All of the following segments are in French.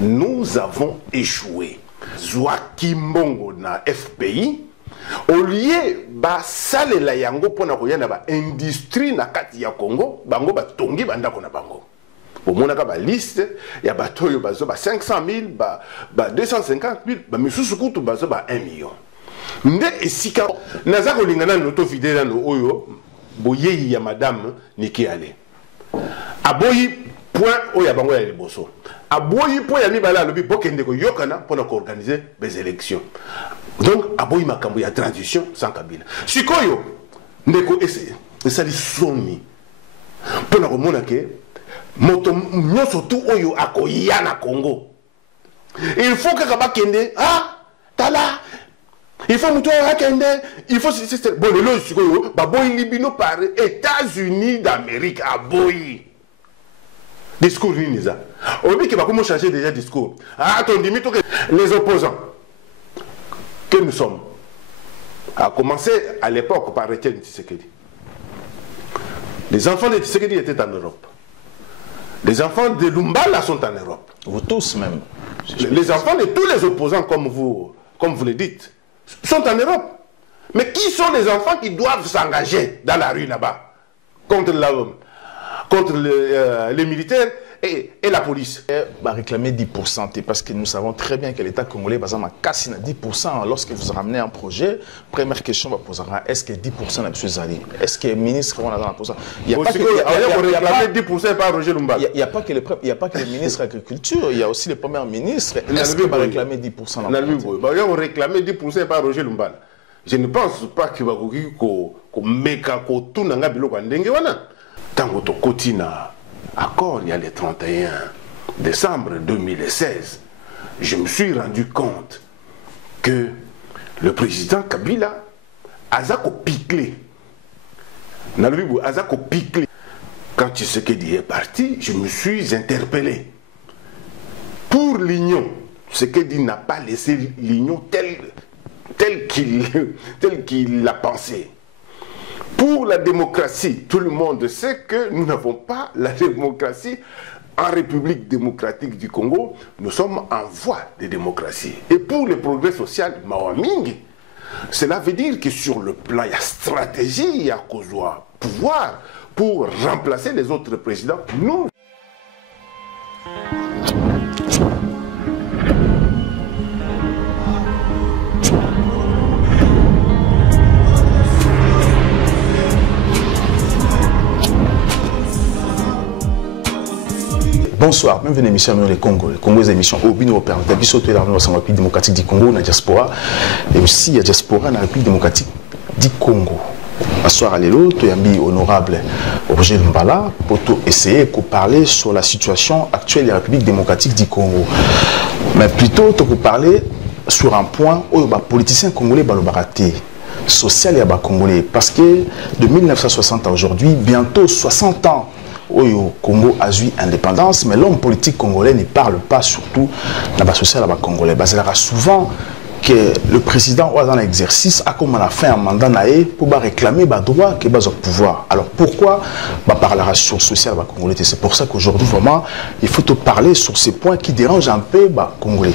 nous avons échoué. Zwakimbongo na FPI, au lieu ba salela yango pona koyana ba industrie na kati ya Congo, bango ba tongi banda kona bango. Au moins ba liste ya bato yo bazo ba 500 000, ba 250 000, ba misusu kutu bazo ba 1 million. Nde esika naza kolingana noto fidèle no oyo boyeyi ya madame Niki Ale. Aboyi point oya bango ya liboso. Aboyi point ya mibala lobi bokende ko yokana pona ko organiser des élections. Donc aboyi makambo ya transition sans Kabila. Sikoyo ndeko esali soni. Pona ko mona ke moto nyoso tu oyo akoya na Congo. Il faut que kabakende tala. Il faut muto akende, il faut bon le sikoyo baboyi libino par États-Unis d'Amérique aboyi. Discours Niniza. On dit qu'il va comment changer déjà discours. Attendez, les opposants que nous sommes, a commencé à l'époque par Etienne Tshisekedi. Les enfants de Tshisekedi étaient en Europe. Les enfants de Lumbala sont en Europe. Vous tous même. Les enfants de tous les opposants, comme vous le dites, sont en Europe. Mais qui sont les enfants qui doivent s'engager dans la rue là-bas contre les militaires et la police? Va réclamer 10%, parce que nous savons très bien que l'État congolais, par exemple, casse 10% lorsque vous ramenez un projet. Première question, on va poser, est-ce que 10% n'a plus allé? Est-ce que le ministre va dans ça? Il n'y a pas que 10% par Roger Lumba. Il n'y a pas que le ministre de l'Agriculture, il y a aussi le premier ministre. Est-ce qu'il va réclamer 10%? On va réclamer 10% par Roger Lumba. Je ne pense pas qu'il va Tango tokoti na accord il y a le 31 décembre 2016, je me suis rendu compte que le président Kabila azako piqué. Azako piqué. Quand Tshisekedi est parti, je me suis interpellé. Pour l'union, Tshisekedi n'a pas laissé l'union telle qu'il l'a pensé. Pour la démocratie, tout le monde sait que nous n'avons pas la démocratie en République démocratique du Congo. Nous sommes en voie de démocratie. Et pour le progrès social, Mawaming, cela veut dire que sur le plan, il y a stratégie, il y a pouvoir pour remplacer les autres présidents. Nous. Bonsoir, bienvenue à l'émission Le Congo. Le Congo est une émission au Bino Opéra. D'habitude, surtout dans la République démocratique du Congo, la diaspora. Et aussi, il y a diaspora dans la République démocratique du Congo. Bonsoir à l'élo, Toyambi honorable Roger Lumbala, pour essayer de parler sur la situation actuelle de la République démocratique du Congo. Mais plutôt, de parler sur un point où les politiciens congolais ont raté. Social et congolais. Parce que de 1960 à aujourd'hui, bientôt 60 ans, au Congo a eu indépendance, mais l'homme politique congolais ne parle pas surtout dans la société congolais. Il y a souvent que le président dans l'exercice a comme on a fait un mandat pour réclamer les droits qui sont au pouvoir. Alors pourquoi parler sur la société congolais? C'est pour ça qu'aujourd'hui, vraiment, il faut te parler sur ces points qui dérangent un peu les Congolais.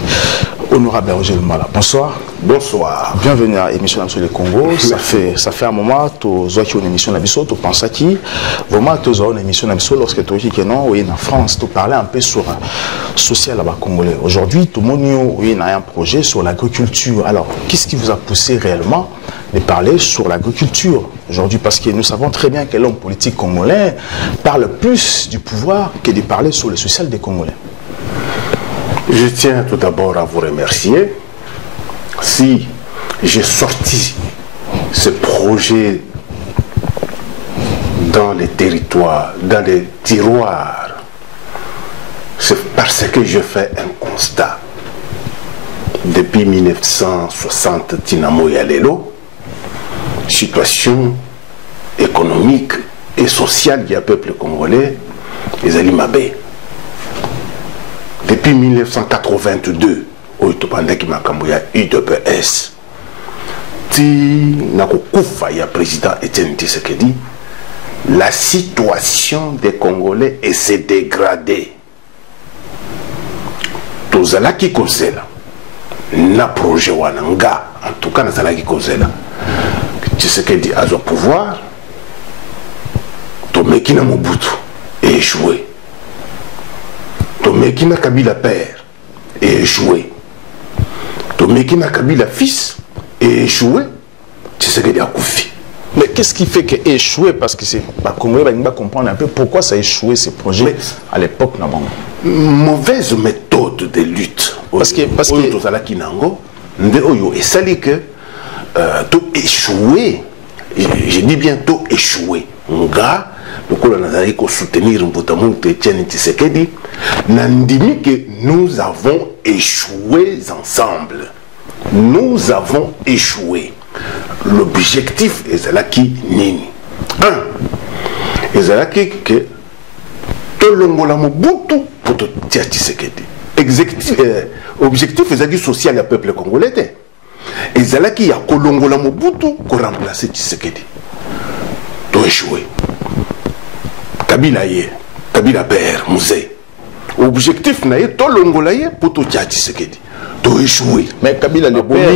Honorable Roger Lumala, bonsoir. Bonsoir. Bienvenue à l'émission sur le Congo. Ça fait un moment que tu as une émission tu penses qui vraiment tu as une émission lorsque tu as dit que non, oui, en France, tu parlais un peu sur le social congolais. Aujourd'hui, tout le monde a un projet sur l'agriculture. Alors, qu'est-ce qui vous a poussé réellement de parler sur l'agriculture aujourd'hui? Parce que nous savons très bien que l'homme politique congolais parle plus du pouvoir que de parler sur le social des Congolais. Je tiens tout d'abord à vous remercier. Si j'ai sorti ce projet dans les territoires, dans les tiroirs, c'est parce que je fais un constat. Depuis 1960, Tinamo Yalelo, situation économique et sociale du peuple congolais, les Alimabé. Depuis 1982, au Topandaki Makamboya UDPS, le président Etienne Tshisekedi, la situation des Congolais s'est dégradée. Tous tozalaki kozela na projet wana nga en tout cas nazalaki kozela Tshisekedi azwa pouvoir tomeki na Mobutu et échoué tomeki na Kabila père et échoué tomeki na Kabila fils et échoué Tshisekedi a koufi. Mais qu'est-ce qui fait que échoué? Parce que c'est pas Congolais va comprendre un peu pourquoi ça a échoué ces projets à l'époque. Mauvaise méthode de lutte. Parce que tout échoué. Je dis bientôt échoué. Nga, le colonel a soutenir Etienne Tshisekedi. Nandimi que nous avons échoué ensemble. Nous avons échoué. L'objectif est là qui nini. Un, est là qui que Tolongola Mobutu pour te Tshisekedi. Objectif est là qui social le peuple congolais. Et là qui a Kolongola Mobutu pour remplacer Tshisekedi. Tu échoué. Kabila yé, Kabila père, musée. Objectif n'a yé Tolongola yé pour te Tshisekedi. Tu échoué. Mais Kabila le père.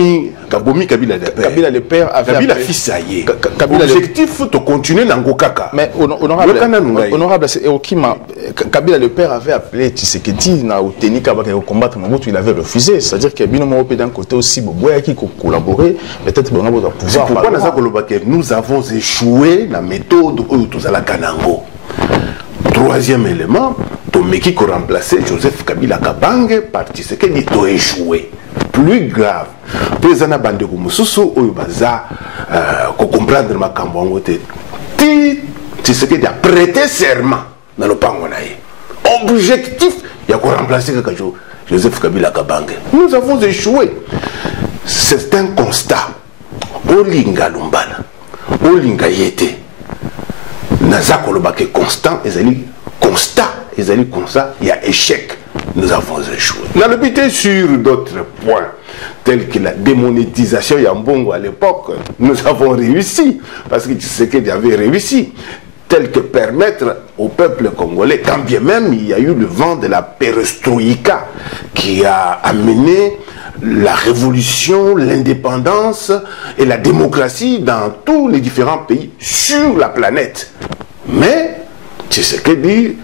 Kabila le père. Kabila le père avait. Kabila fils aïe. L'objectif de continuer dans Ngokaka. Mais honorable, c'est Okima. Kabila le père avait appelé Tshisekedi na Oteni Kabaka au combattre Mobutu, il avait refusé. C'est-à-dire qu'il y a bien un d'un côté aussi Boboya qui collaborer. Peut-être qu'on a pouvoir. C'est pourquoi nous avons échoué la méthode où tous à la Kanango. Troisième élément, Tomeki qui remplacé Joseph Kabila Kabange par Tshisekedi to échoué. Plus grave, président Bandeko Mususu Oyubaza comprendre ma Kambongote. Tshisekedi a prêté serment dans le Pangonaï. Objectif, il y a qu'on remplacer Joseph Kabila Kabange. Nous avons échoué. C'est un constat. Olinga Lumbala, Olinga Yete. Nazako le baquet constant, constat, il y a échec. Nous avons échoué. On a l'habité sur d'autres points, tels que la démonétisation Yambongo à l'époque. Nous avons réussi, parce que Tshisekedi avait réussi, tel que permettre au peuple congolais, quand bien même il y a eu le vent de la perestroïka qui a amené la révolution, l'indépendance et la démocratie dans tous les différents pays sur la planète. Mais Tshisekedi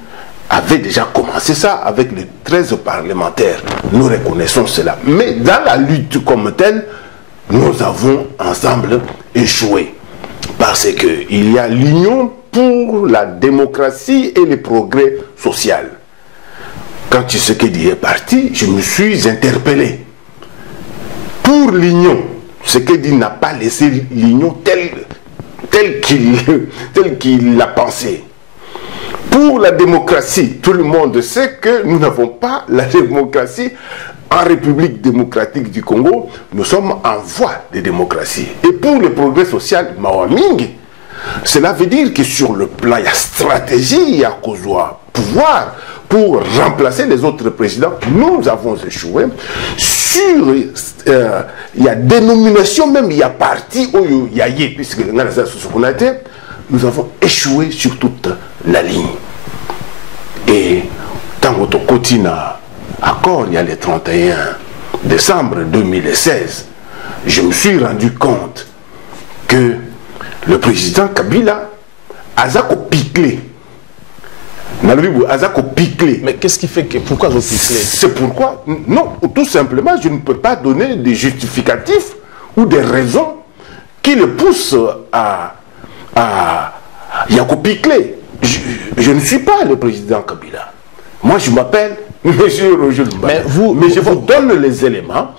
avait déjà commencé ça avec les 13 parlementaires. Nous reconnaissons cela. Mais dans la lutte comme telle, nous avons ensemble échoué. Parce qu'il y a l'union pour la démocratie et le progrès social. Quand Tshisekedi est parti, je me suis interpellé. Pour l'union, Tshisekedi n'a pas laissé l'union telle qu'il l'a pensé. Pour la démocratie, tout le monde sait que nous n'avons pas la démocratie en République démocratique du Congo. Nous sommes en voie de démocratie. Et pour le progrès social, Mawaming, cela veut dire que sur le plan, il y a stratégie, il y a pouvoir pour remplacer les autres présidents. Nous avons échoué. Il y a dénomination, même il y a parti, il y a puisque nous avons échoué sur toute la ligne. Et tant que Kotina accord, il y a le 31 décembre 2016, je me suis rendu compte que le président Kabila a piclé. Mais qu'est-ce qui fait que... Pourquoi vous piclez? C'est pourquoi... Non, tout simplement, je ne peux pas donner des justificatifs ou des raisons qui le poussent à picler. Je ne suis pas le président Kabila. Moi, je m'appelle M. Roger Lumbala. Mais je vous donne les éléments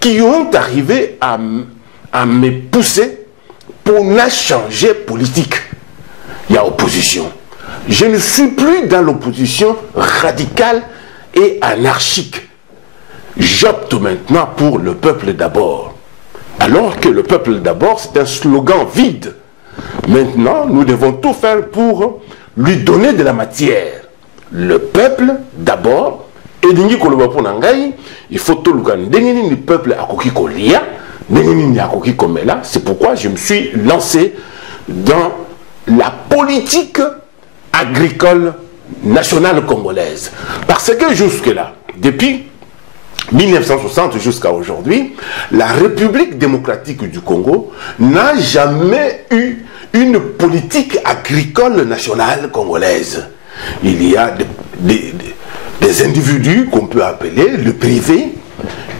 qui ont arrivé à me pousser pour la changer politique. Il y a opposition. Je ne suis plus dans l'opposition radicale et anarchique. J'opte maintenant pour le peuple d'abord. Alors que le peuple d'abord, c'est un slogan vide. Maintenant, nous devons tout faire pour lui donner de la matière. Le peuple d'abord. Et il faut tout le peuple à Kokikolia. C'est pourquoi je me suis lancé dans la politique agricole nationale congolaise. Parce que jusque-là, depuis 1960 jusqu'à aujourd'hui, la République démocratique du Congo n'a jamais eu une politique agricole nationale congolaise. Il y a des individus qu'on peut appeler le privé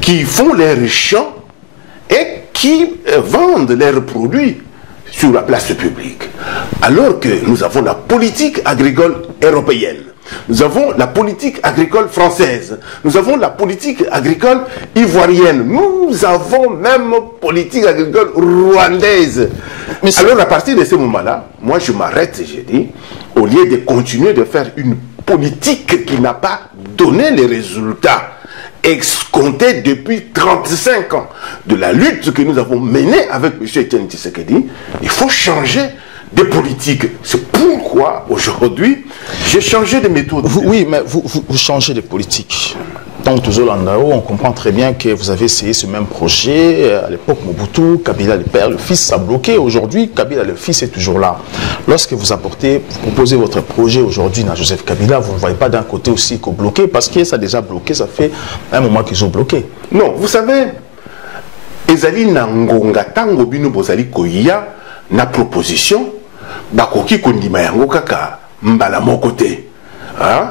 qui font leurs champs et qui vendent leurs produits sur la place publique. Alors que nous avons la politique agricole européenne, nous avons la politique agricole française, nous avons la politique agricole ivoirienne, nous avons même politique agricole rwandaise. Mais alors à partir de ce moment-là, moi je m'arrête et je dis, au lieu de continuer de faire une politique qui n'a pas donné les résultats escomptés depuis 35 ans de la lutte que nous avons menée avec M. Etienne Tshisekedi, il faut changer de politique. C'est pourquoi aujourd'hui j'ai changé de méthode. Oui, mais vous changez de politique. Dans Tozolandao, on comprend très bien que vous avez essayé ce même projet. À l'époque, Mobutu, Kabila le père, le fils a bloqué. Aujourd'hui, Kabila le fils est toujours là. Lorsque vous proposez votre projet aujourd'hui dans Joseph Kabila, vous ne voyez pas d'un côté aussi qu'au bloqué, parce que ça a déjà bloqué, ça fait un moment qu'ils ont bloqué. Non, vous savez, ezali na ngonga tango bino bozali koya na proposition, bakoki kondima yango kaka mbala moko te. Hein?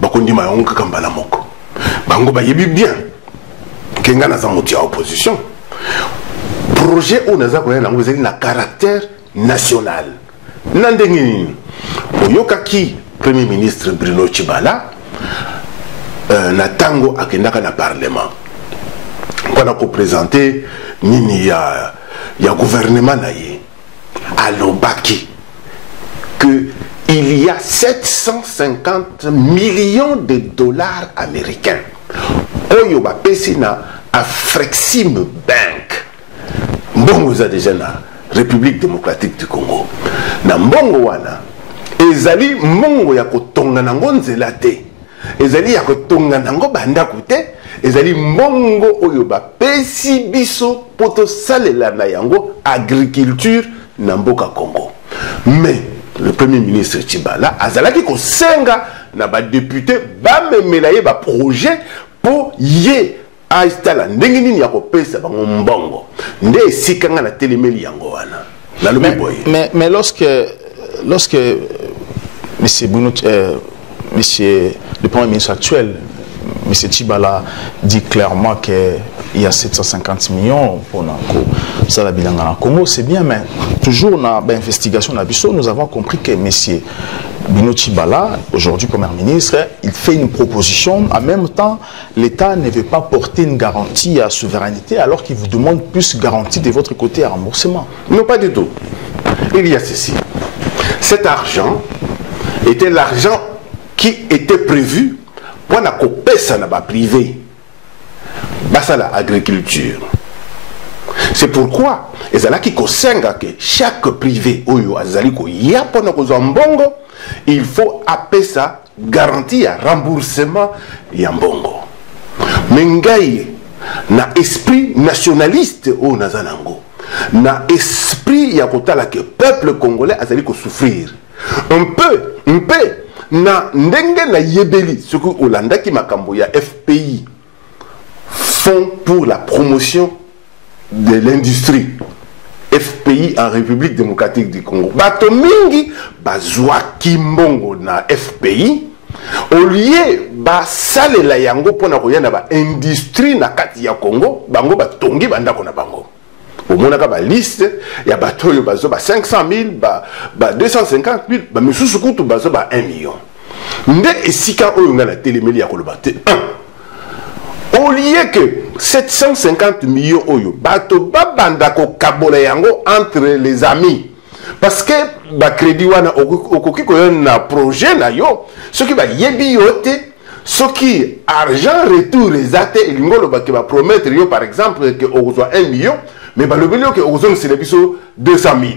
Bakondima yango kaka mbala moko. Bango bayebi bien ke nga naza moti ya opposition. Projet o naza koya nango ezali na caractère national. Na ndenge nini? Oyokaki Premier ministre Bruno Tshibala na tango akendaka na parlement. Mpona koprésenter nini ya gouvernement na ye. Alobaki que il y a 750 millions de dollars américains. Oyo ba pesina Afrexim Bank. Mbongo za déjà na République démocratique du Congo. Na mbongo wana ezali mbongo ya kotonga nango nzela te. Ezali ya kotonga nango bandako te. Ezali mbongo oyo ba pesi biso poto salela na yango agriculture na mboka Congo. Mais le Premier ministre Tshibala azalaki kosenga na ba député ba memela ye ba projet pour ye aistala ndenge nini ya kopesa bango mbongo nde esikanga na telemeli yango wana na lobi boye. Mais lorsque monsieur le Premier ministre actuel, M. Tshibala, dit clairement qu'il y a 750 millions pour la bilanga Congo, c'est bien, mais toujours dans l'investigation de Nabiso, nous avons compris que M. Bruno Tshibala, aujourd'hui Premier ministre, il fait une proposition. En même temps, l'État ne veut pas porter une garantie à souveraineté alors qu'il vous demande plus garantie de votre côté à remboursement. Non, pas du tout. Il y a ceci. Cet argent était l'argent qui était prévu pour la copesa na ba privé. Basa la agriculture. C'est pourquoi ezala ki kosenga que chaque privé oyo azali ko ya pona ko mbongo, il faut apesa garantie à remboursement ya mbongo. Mengai na esprit nationaliste o nazanango. Na esprit ya kotala que peuple congolais azali ko souffrir. Un peu na ndenge na yebeli ce que Olanda ki makambo ya FPI font pour la promotion de l'industrie. FPI en République démocratique du Congo. Bato mingi bazwa kimbongo na FPI au lieu ba salela yango pona koyana ba industrie na kati ya Congo, bango batongi bandako na bango. Au monaka ba liste ya bato yo bazo ba 500 000 ba 250 000 ba misusu kutu bazo ba 1 million. Nde esika oyo nga na telemeli ya koloba te. Au lieu que 750 millions oyo bato babanda ko kabola yango entre les amis, parce que ba crédit wana okoki ko na projet na yo ce qui va yebi yote ce qui argent retour ezate elingolo ba ke ba promettre yo par exemple que okozwa 1 million mais ba lobeli que okozwa c'est biso 200 000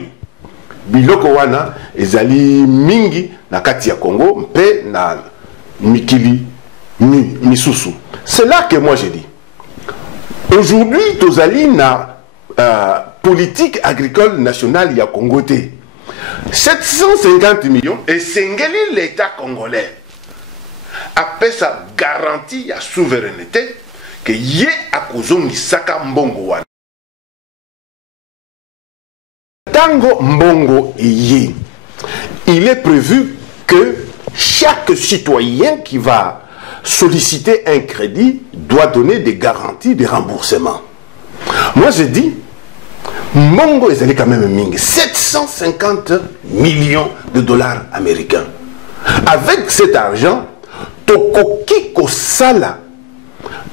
biloko wana ezali mingi na kati ya Congo mpe na mikili misusu. C'est là que moi j'ai dit. Aujourd'hui, tozali na politique agricole nationale ya Congo te. 750 millions et sengeli l'État congolais appelle ça garantie ya souveraineté que ye akozongisaka mbongo wana. Tango mbongo ye, il est prévu que chaque citoyen qui va solliciter un crédit doit donner des garanties de remboursement. Moi je dis, mbongo est quand même mingi, 750 millions de dollars américains. Avec cet argent, tokoki kosala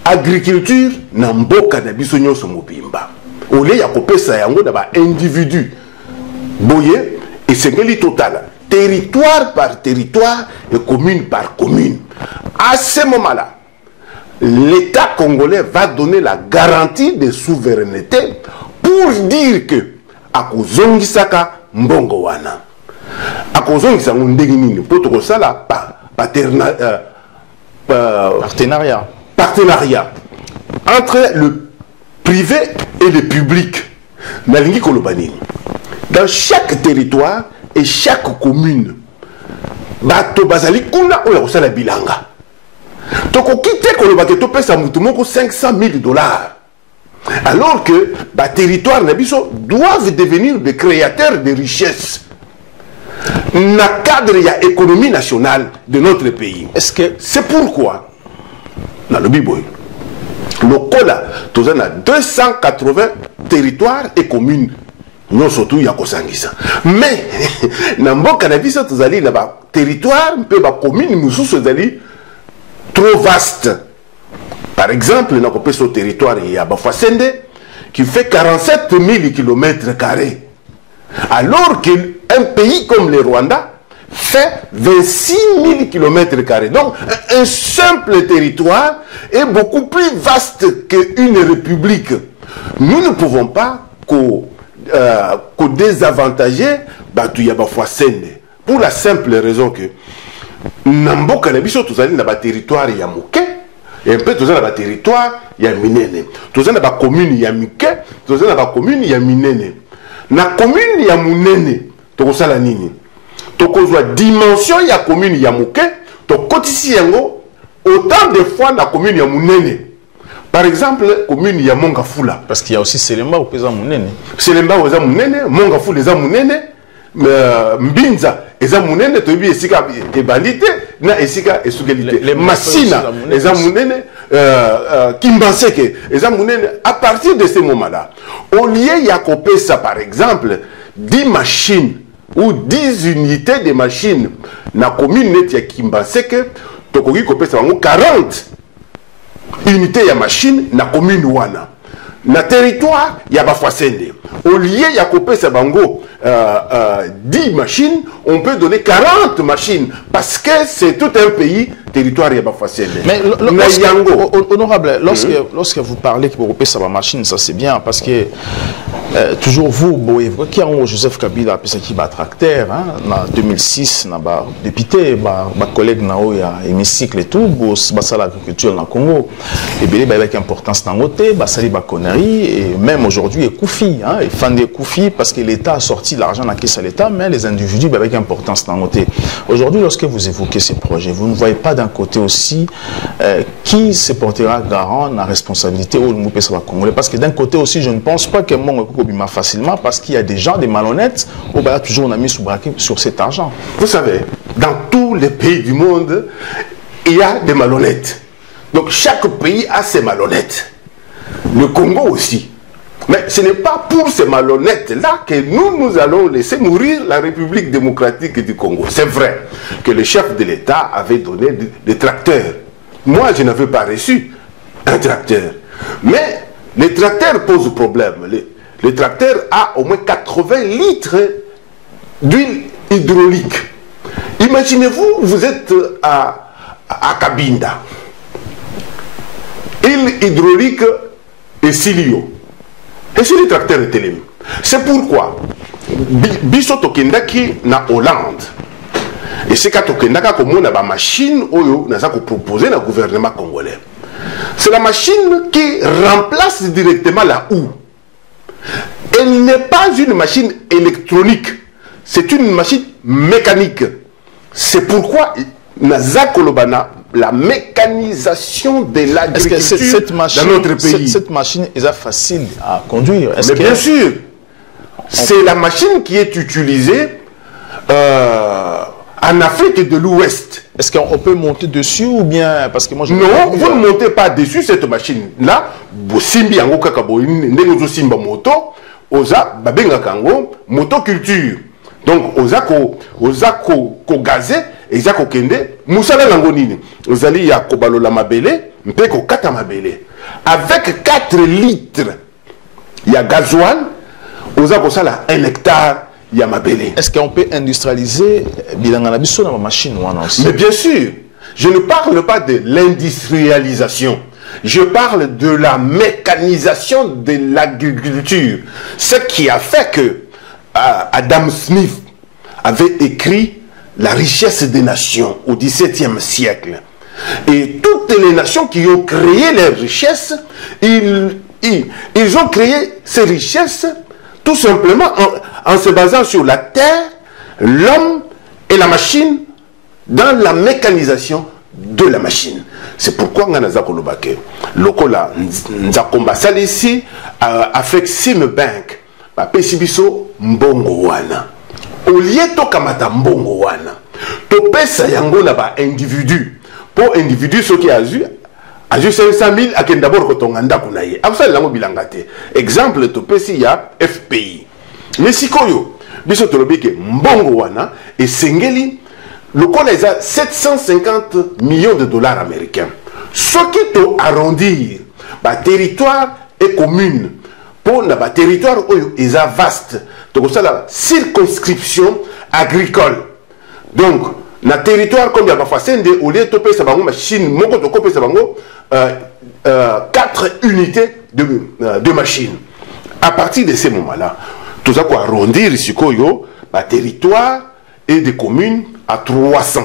agriculture na mboka na biso nyonso mobimba. Ole ya kopesa yango na ba individu. Boye et c'est total. Territoire par territoire et commune par commune. À ce moment-là, l'État congolais va donner la garantie de souveraineté pour dire que akozongisaka mbongo wana. Akozongisa ndenge nini poto sala partenariat entre le privé et le public. Nalingi kolobani. Dans chaque territoire et chaque commune, bato bazali kuna oya kosala bilanga. Toko kite kolobake to pesa mutu moko 500 000 dollars. Alors que les territoires doivent devenir des créateurs de richesses. Dans le cadre de l'économie nationale de notre pays. Est-ce que c'est pourquoi dans le Biboy, le Kola, nous avons 280 territoires et communes. Nous surtout Yakosangisa. Mais dans le cannabis, nous avons des territoires, des communes, nous sommes trop vastes. Par exemple, nous avons ce territoire à Bafouassende qui fait 47 000 km². Alors qu'un pays comme le Rwanda fait 26 000 km². Donc, un simple territoire est beaucoup plus vaste qu'une république. Nous ne pouvons pas désavantager Bafouassende. Pour la simple raison que Nambo Cannabis, tous allés dans le territoire Yamouké. Et un peu tous dans le territoire, il y a Minene. Tous dans la commune, il y a Mike. Tous dans la commune, il y a Minene. La commune, il y a Mounene. Tous dans la Nini. Tous dans la dimension, il y a commune, il y a Mouke. Tous ici, autant de fois, la commune, il y a Mounene. Par exemple, la commune, il y a Mongafula. Parce qu'il y a aussi Selemba ou Pesa Mounene. Selemba ou Mounene, Mongafula, les Mounene. Mbinza eza munene toyebi esika ebandite na esika esugelite Masina eza munene Kimbanseke eza munene. À partir de ce moment-là, au lieu ya kopesa par exemple 10 machines ou 10 unités de machines na commune net ya Kimbanseke, tokoki kopesa bango 40 unités ya machine na commune wana. Na territoire, il y a Bafouassende. Au lieu de kopesa bango 10 machines, on peut donner 40 machines. Parce que c'est tout un pays, territoire, il y a Bafouassende. Mais honorable, lorsque vous parlez que vous kopesa ba machine, ça c'est bien. Parce que toujours vous, qui a Joseph Kabila a qui va tracteur, en 2006, na ba député, ba collègue nao ya hémicycle et tout, basala l'agriculture dans le Congo, et bien avec importance dans côté, basali ba connerie. Et même aujourd'hui, il Koufi, il fan de Koufi parce que l'État a sorti l'argent dans la caisse à l'État, mais les individus avec importance dans côté. Aujourd'hui, lorsque vous évoquez ces projets, vous ne voyez pas d'un côté aussi qui se portera garant de la responsabilité au Congolais. Parce que d'un côté aussi, je ne pense pas que mon Kobima facilement parce qu'il y a des gens, des malhonnêtes, où bah, toujours on a mis sous braquet sur cet argent. Vous savez, dans tous les pays du monde, il y a des malhonnêtes. Donc chaque pays a ses malhonnêtes. Le Congo aussi. Mais ce n'est pas pour ces malhonnêtes-là que nous allons laisser mourir la République démocratique du Congo. C'est vrai que le chef de l'État avait donné des tracteurs. Moi, je n'avais pas reçu un tracteur. Mais les tracteurs posent problème. Le tracteur a au moins 80 litres d'huile hydraulique. Imaginez-vous, vous êtes à Cabinda. Huile hydraulique et Silio. Et si le tracteur est télé. C'est pourquoi Biso Tokendaki na Hollande. Et c'est quand Tokendaka comme on a une machine oyo n'a pas proposé le gouvernement congolais. C'est la machine qui remplace directement la houe. Elle n'est pas une machine électronique. C'est une machine mécanique. C'est pourquoi Naza Kolobana la mécanisation de Est-ce que cette l'agriculture dans notre pays. cette machine est facile à conduire? Mais bien sûr, c'est la machine qui est utilisée en Afrique de l'Ouest. Est-ce qu'on peut monter dessus ou bien parce que moi je Non, vous ne montez pas dessus cette machine-là. Simbi yango kaka boyini ndenge simba moto, oza babenga kango motoculture. Donc oza ko gazé, eza ko kende musala nango nini. Ozali ya kobalola mabele, mpe ko kata mabele. Avec 4 litres ya gasoil, oza ko sala 1 hectare. Est-ce qu'on peut industrialiser bilanga na biso na machine wana aussi? Mais bien sûr, je ne parle pas de l'industrialisation. Je parle de la mécanisation de l'agriculture. Ce qui a fait que Adam Smith avait écrit La richesse des nations au XVIIe siècle. Et toutes les nations qui ont créé leurs richesses, ils ont créé ces richesses tout simplement en se basant sur la terre, l'homme et la machine dans la mécanisation de la machine. C'est pourquoi Nganaza Kolobake, Lokola Nzakomba Salisi, avec Simbank, Pesibiso Mbongo Wana. Au lieu de Kamata Mbongo Wana, Topesa Yango Naba individu, pour individu, ce qui a eu, à juste 500 000, à quel d'abord quand on a ndakunaye. Après ça, bilangate. Exemple, topesi ya FPI. Mais si koyo, biso tolobike mbongo wana et sengeli, le kola est à 750 millions de dollars américains. Ce qui to arrondir, bah territoire et commune. Pour na ba territoire oyo est vaste. Donc ça la circonscription agricole. Donc na territoire comme il y a parfois au lieu de toper sa bango machine, mon compte copier sa bango 4 unités de machines. À partir de ces moments-là, tout ça quoi arrondir ici koyo, bah territoire et des communes à 300.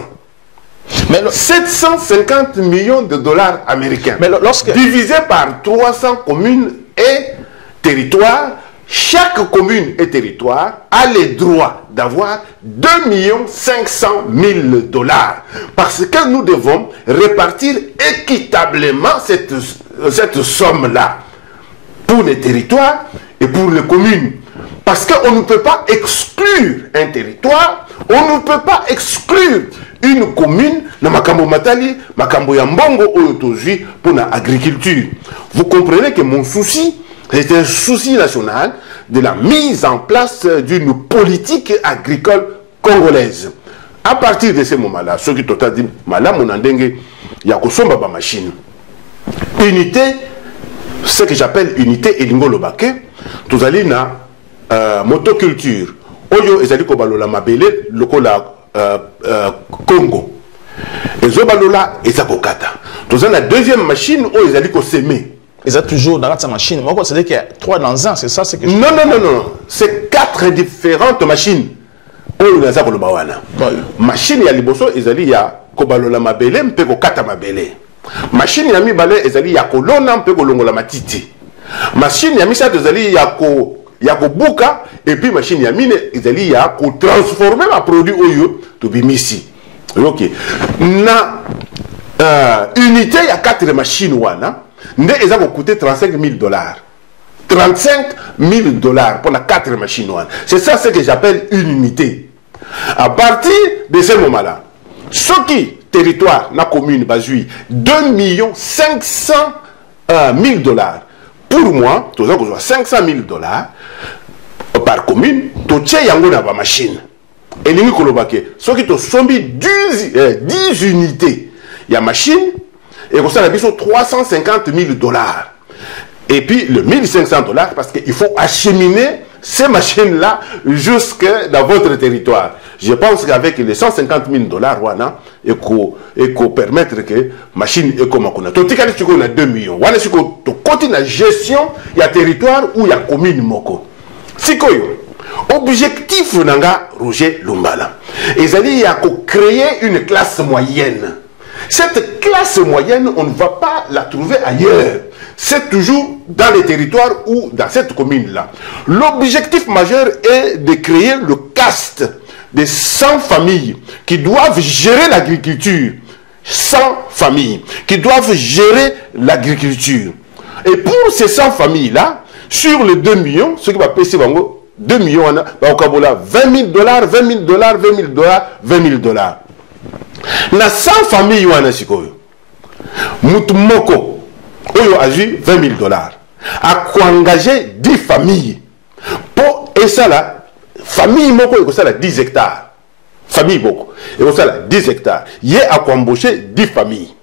Mais 750 millions de dollars américains. Mais divisé par 300 communes et territoires, chaque commune et territoire a le droit d'avoir 2 500 000 dollars. Parce que nous devons répartir équitablement cette somme-là pour les territoires et pour les communes. Parce qu'on ne peut pas exclure un territoire, on ne peut pas exclure une commune na makambo matali, makambo ya mbongo oyotozui pour l'agriculture. Vous comprenez que mon souci, c'est un souci national de la mise en place d'une politique agricole congolaise. À partir de ce moment-là, ce qui t'a dit, madame, on a dengue, il y a kosomba ba machine. Unité, ce que j'appelle unité elingolobake, tous allez na motoculture. Oyo ezali kobalola mabele lokola Congo. Et zobalola ezakokata. Tous la deuxième machine oyo ezali ko semer. Ils ont toujours dans sa machine. Moi, c'est-à-dire qu'il y a 3 dans un, c'est ça? Non. C'est 4 différentes machines. Machine ya liboso, ezali ya kobalola mabele, mpe ko kata mabele. Machine ya mibale, ezali ya kolona, mpe ko longola matiti. Machine ya misatu, ezali ya ko buka, et puis machine ya mine, ezali ya ko transformer ma produit oyo, to bimisi. Ok. Na unité, ya 4 machines wana, nde eza ko coûter 35 000 dollars. 35 000 dollars pour la 4 machines. C'est ça ce que j'appelle une unité. À partir de ce moment-là, ce qui territoire, la commune, basui, 2 500 000 dollars. Pour moi, tout ça, 500 000 dollars par commune, tout ça, il y a une machine. Et l'imi kolobake, ce qui te sombi 10 unités, il y a machine, et comme ça, il y a 350 000 dollars. Et puis le 1500 dollars, parce qu'il faut acheminer ces machines-là jusque dans votre territoire. Je pense qu'avec les 150 000 dollars, il faut permettre que machine est comme on a. Tout a 2 millions. Voilà ce que côté la gestion, il y a territoire ou il y a commune moko. Si objectif nanga Roger Lumbala. Il y a créer une classe moyenne. Cette classe moyenne, on ne va pas la trouver ailleurs. C'est toujours dans les territoires ou dans cette commune-là. L'objectif majeur est de créer le caste des 100 familles qui doivent gérer l'agriculture. 100 familles qui doivent gérer l'agriculture. Et pour ces 100 familles-là, sur les 2 millions, ce qui va payer 2 millions, on a 20 000 dollars, 20 000 dollars, 20 000 dollars, 20 000 dollars. Na 100 familles, on a Mutumoko, oyo a eu 20 000 dollars. A engager 10 familles. Pour et ça là, famille moko, ça là 10 hectares. Famille beaucoup. Et ça là 10 hectares. Il y a à embaucher 10 familles.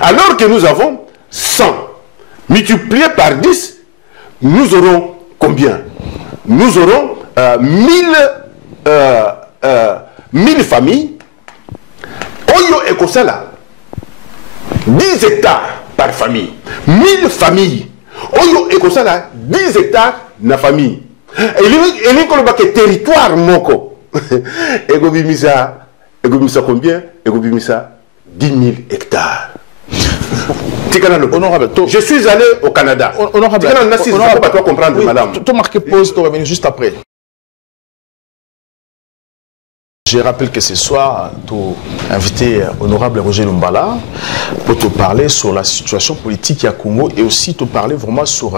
Alors que nous avons 100 multiplié par 10, nous aurons combien? Nous aurons 1000 familles. Oyo et comme ça là, 10 hectares par famille. 1000 familles. Oyo et comme ça là, 10 hectares na famille. Et il y a un territoire moko. Et Gobimisa combien? Et Gobimisa 10 000 hectares. Honorable, je suis allé au Canada. Honorable, pas toi comprendre, madame. Tu marques pause, tu reviens juste après. Je rappelle que ce soir, tu as invité honorable Roger Lumbala pour te parler sur la situation politique à Congo et aussi te parler vraiment sur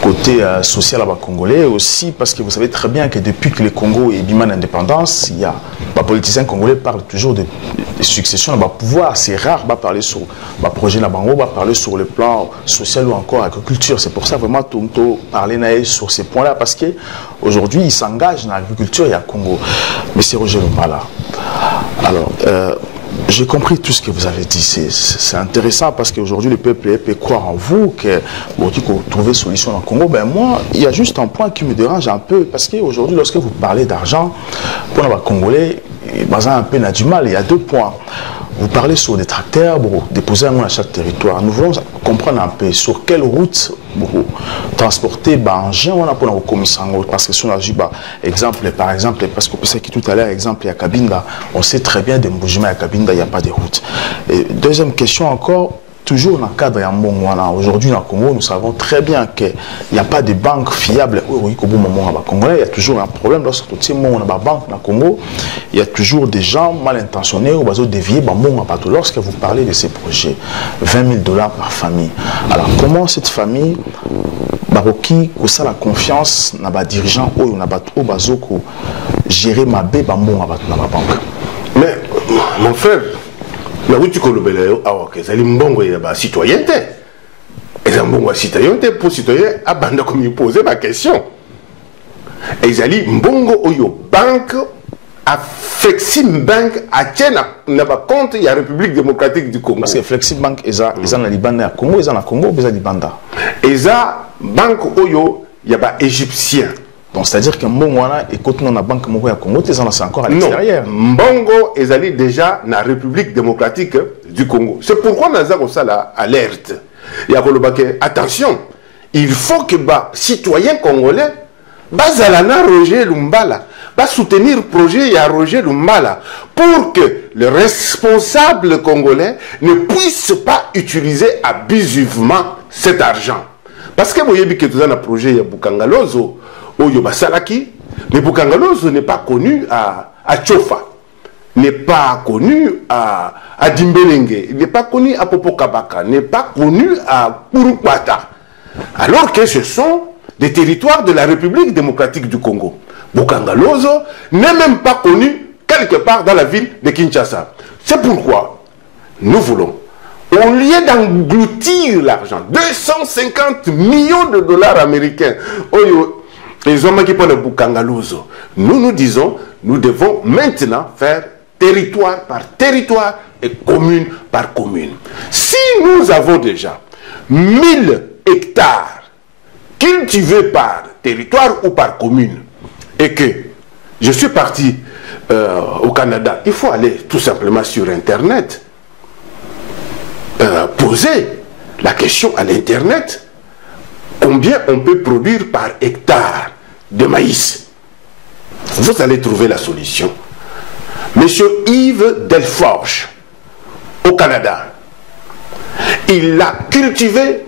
côté social à Congolais aussi parce que vous savez très bien que depuis que le Congo est bimane indépendance, il y a les politiciens congolais parlent toujours de succession, de pouvoir, c'est rare de parler sur le projet de Bango, de parler sur le plan social ou encore agriculture. C'est pour ça vraiment Tonto parler sur ces points-là parce que aujourd'hui il s'engage dans l'agriculture et à Congo. Mais c'est Roger Lumbala. Alors, j'ai compris tout ce que vous avez dit. C'est intéressant parce qu'aujourd'hui, le peuple peut croire en vous, que vous trouvez solution dans le Congo. Ben moi, il y a juste un point qui me dérange un peu parce qu'aujourd'hui, lorsque vous parlez d'argent, pour les Congolais, un peu n'a du mal. Il y a 2 points. Vous parlez sur des tracteurs, déposer un à chaque territoire. Nous voulons comprendre un peu sur quelle route transporter engin on a pour nos commissaires. Parce que si on a exemple, par exemple, parce que c'est qui tout à l'heure, exemple, il y a Kabinda, on sait très bien des mouvements à Kabinda, il n'y a pas de route. Et deuxième question encore, toujours dans le cadre de Mbongwana. Aujourd'hui, dans le Congo, nous savons très bien qu'il n'y a pas de banque fiable. Il y a toujours un problème. Lorsque tu sais, dans la banque dans le Congo, il y a toujours des gens mal intentionnés ou déviés. Lorsque vous parlez de ces projets, 20 000 dollars par famille. Alors, comment cette famille, Baroki, ça la confiance dans les dirigeants ou dans les gérer ma bé dans la banque? Mais, mon frère, la route que c'est une citoyenneté. Et c'est une citoyenneté pour citoyen à bande comme il posait ma question. Et ils allaient mbongo oyo banque à Flexim Bank à Tchèna n'a pas compte il y a République démocratique du Congo. Parce que Flexim Bank ils ont na Liban à Congo, ils ont na Congo, ils ont Libanda. Ils ont banque oyo il y a pas égyptien. Donc c'est-à-dire que Mbongwana et quand on a banque Congo à Congo, ils en sont encore à l'extérieur. Non, Mbongo ils allaient déjà na République démocratique du Congo. C'est pourquoi nous avons ça là alerte. Il y a attention, il faut que les citoyens congolais bazalana Roger Lumbala va soutenir le projet et Roger Lumbala pour que le responsable congolais ne puisse pas utiliser abusivement cet argent. Parce que vous voyez que tout un projet Bukangalozo Oyo Basalaki, mais Bukangalozo n'est pas connu à Tchofa, n'est pas connu à Dimbelenge, n'est pas connu à Popokabaka, n'est pas connu à Purukwata. Alors que ce sont des territoires de la République démocratique du Congo. Bukangalozo n'est même pas connu quelque part dans la ville de Kinshasa. C'est pourquoi nous voulons, au lieu d'engloutir l'argent, 250 millions de dollars américains, les hommes qui prennent Bukangalozo, nous disons, nous devons maintenant faire territoire par territoire et commune par commune. Si nous avons déjà 1000 hectares cultivés par territoire ou par commune, et que je suis parti au Canada, il faut aller tout simplement sur Internet, poser la question à l'Internet, combien on peut produire par hectare de maïs. Vous allez trouver la solution. Monsieur Yves Delforge, au Canada, il a cultivé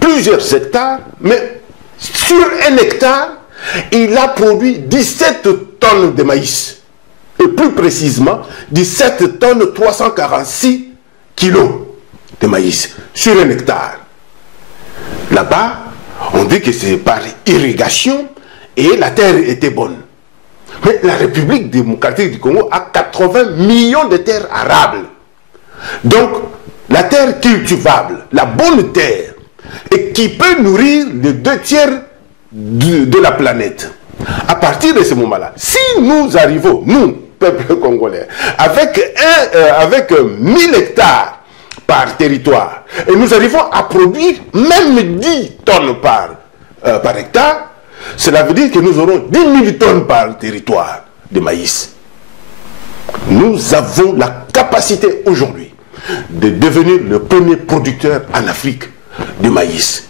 plusieurs hectares, mais sur un hectare, il a produit 17 tonnes de maïs. Et plus précisément, 17 tonnes 346 kilos de maïs sur un hectare. Là-bas, on dit que c'est par irrigation et la terre était bonne. Mais la République démocratique du Congo a 80 millions de terres arables. Donc, la terre cultivable, la bonne terre, et qui peut nourrir les 2/3 de la planète. À partir de ce moment-là, si nous arrivons, nous, peuple congolais, avec 1000 hectares par territoire, et nous arrivons à produire même 10 tonnes par hectare, cela veut dire que nous aurons 10 000 tonnes par territoire de maïs. Nous avons la capacité aujourd'hui de devenir le premier producteur en Afrique de maïs.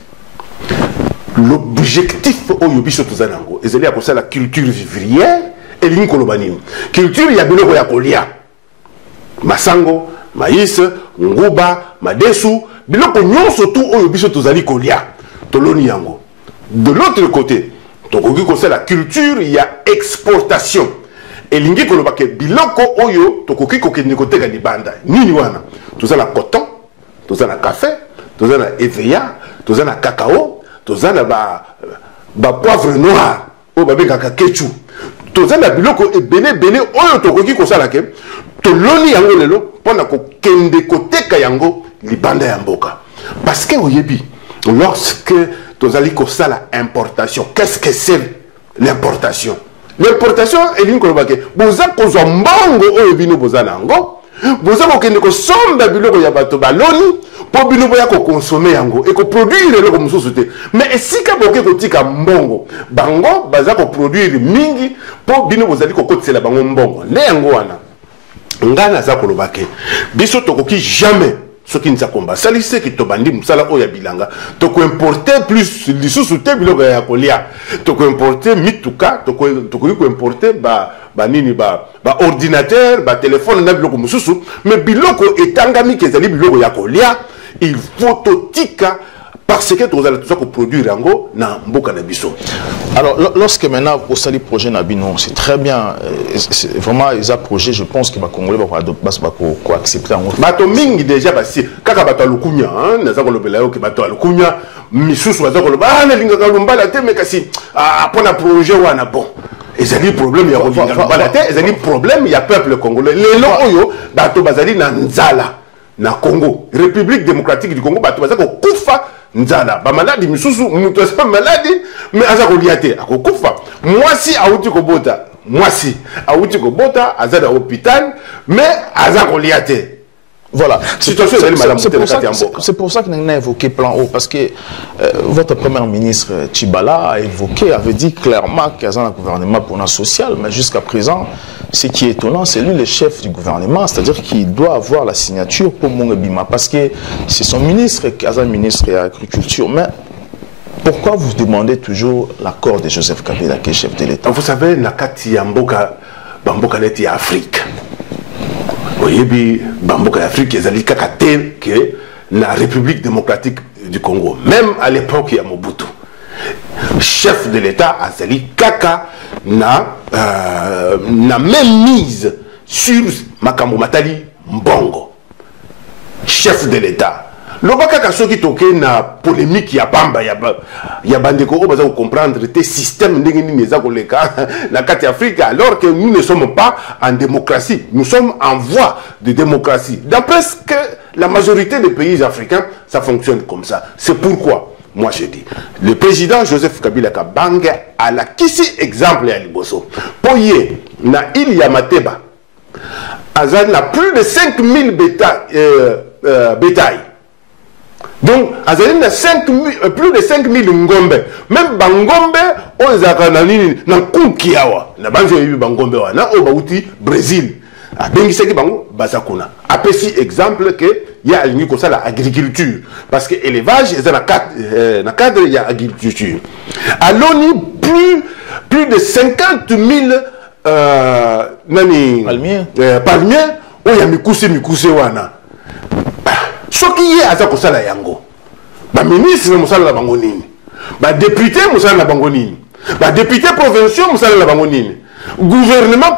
L'objectif oyobiso tozanango ezali ya kosala culture vivrière et linkolobanini. Culture ya biloko ya kolia. Masango, maïs, nguba, madesu, biloko nyonso tu oyobiso tozali kolia. Toloni yango. De l'autre côté, tokoki kosala culture ya exportation. Elingi kolobake biloko oyo tokoki kokende koteka libanda. Nini wana? Tozala coton, tozala café, tozala EVA, tozala cacao, tozala ba poivre noir, o babengaka ketchu. Tozala biloko ebele oyo tokoki kosala ke toloni yango lelo pona kokende koteka yango libanda ya mboka. Parce que oyebi, lorsque tozali kosala importation, qu'est-ce que c'est l'importation? L'importation elingi kolobake boza kozwa mbongo oyo bino boza nango, boza kokende kosomba biloko ya bato baloni po bino boya kokonsome yango e koproduire eloko mosusu te. Mais esika boke kotika mbongo bango baza koproduire mingi po bino bozali kokotisela bango mbongo. Nde yango wana nga naza kolobake biso tokoki jamais soki nza komba salise ki tobandi musala oya bilanga toko importer plus lisusu te biloko ya kolia, toko importer mituka, toko importer ba nini ba ordinateur, ba téléphone na biloko mususu, mais biloko etangami kezali biloko ya kolia, il faut totika parce que tout ça produire ango na mboka na biso. Alors lorsque maintenant au sali projet Nabino, c'est très bien, vraiment les projets, je pense que les Congolais vont accepter en bato mingi déjà basi kaka bato lukunya hein naza ko lobela yo ke bato lukunya misusu baza ko loba na linga kalumba la te mais kasi pona projet wana bon ezali problème ya ko linga kalumba la te ezali problème ya peuple congolais lelo oyo bato bazali na nzala na Congo, République démocratique du Congo, bato baza ko kufa nzala ba maladi misusu muto sa maladi mais aza ko liate akokufa mwasi auti ko bota mwasi auti ko bota aza na hôpital mais aza ko liate. Voilà, c'est pour ça que nous avons évoqué plan haut, parce que votre premier ministre Tshibala a évoqué, avait dit clairement qu'il y a un gouvernement pour la sociale, mais jusqu'à présent, ce qui est étonnant, c'est lui le chef du gouvernement, c'est-à-dire qu'il doit avoir la signature pour Mongabima, parce que c'est son ministre qui est un ministre de l'agriculture. Mais pourquoi vous demandez toujours l'accord de Joseph Kabila, qui est chef de l'État? Vous savez, Nakati Yamboka, Bamboka Neti Afrique. Oyebi Bamboka Afrique ezali kaka te que la République démocratique du Congo, même à l'époque ya Mobutu, chef de l'État azali kaka na même mise sur makambo matali mbongo, chef de l'État. Lobaka kasoki toke na polémique ya bamba ya bandeko o baza comprendre te système ndenge ni neza koleka na kati Afrique, alors que nous ne sommes pas en démocratie, nous sommes en voie de démocratie. Dans presque la majorité des pays africains, ça fonctionne comme ça. C'est pourquoi moi je dis, le président Joseph Kabila Kabanga a la kisi exemple ya liboso. Poye na il ya Mateba azan na plus de 5000 bétail. Donc, azali na plus de 5000 ngombe. Même bangombe, on zaka na nini na kunkiawa. Na banjo yebi bangombe wana o bauti Brésil. A bengi seki bango bazakuna. Apesi exemple que ya alingi ko sala agriculture parce que élevage est na cadre ya agriculture. Aloni plus de 50 000 palmiers o ya mikuse wana. Soki ye aza kosala yango ba ministre musala la bango nini, ba député musala la bango nini, ba député provinciaux musala la bango nini, gouvernement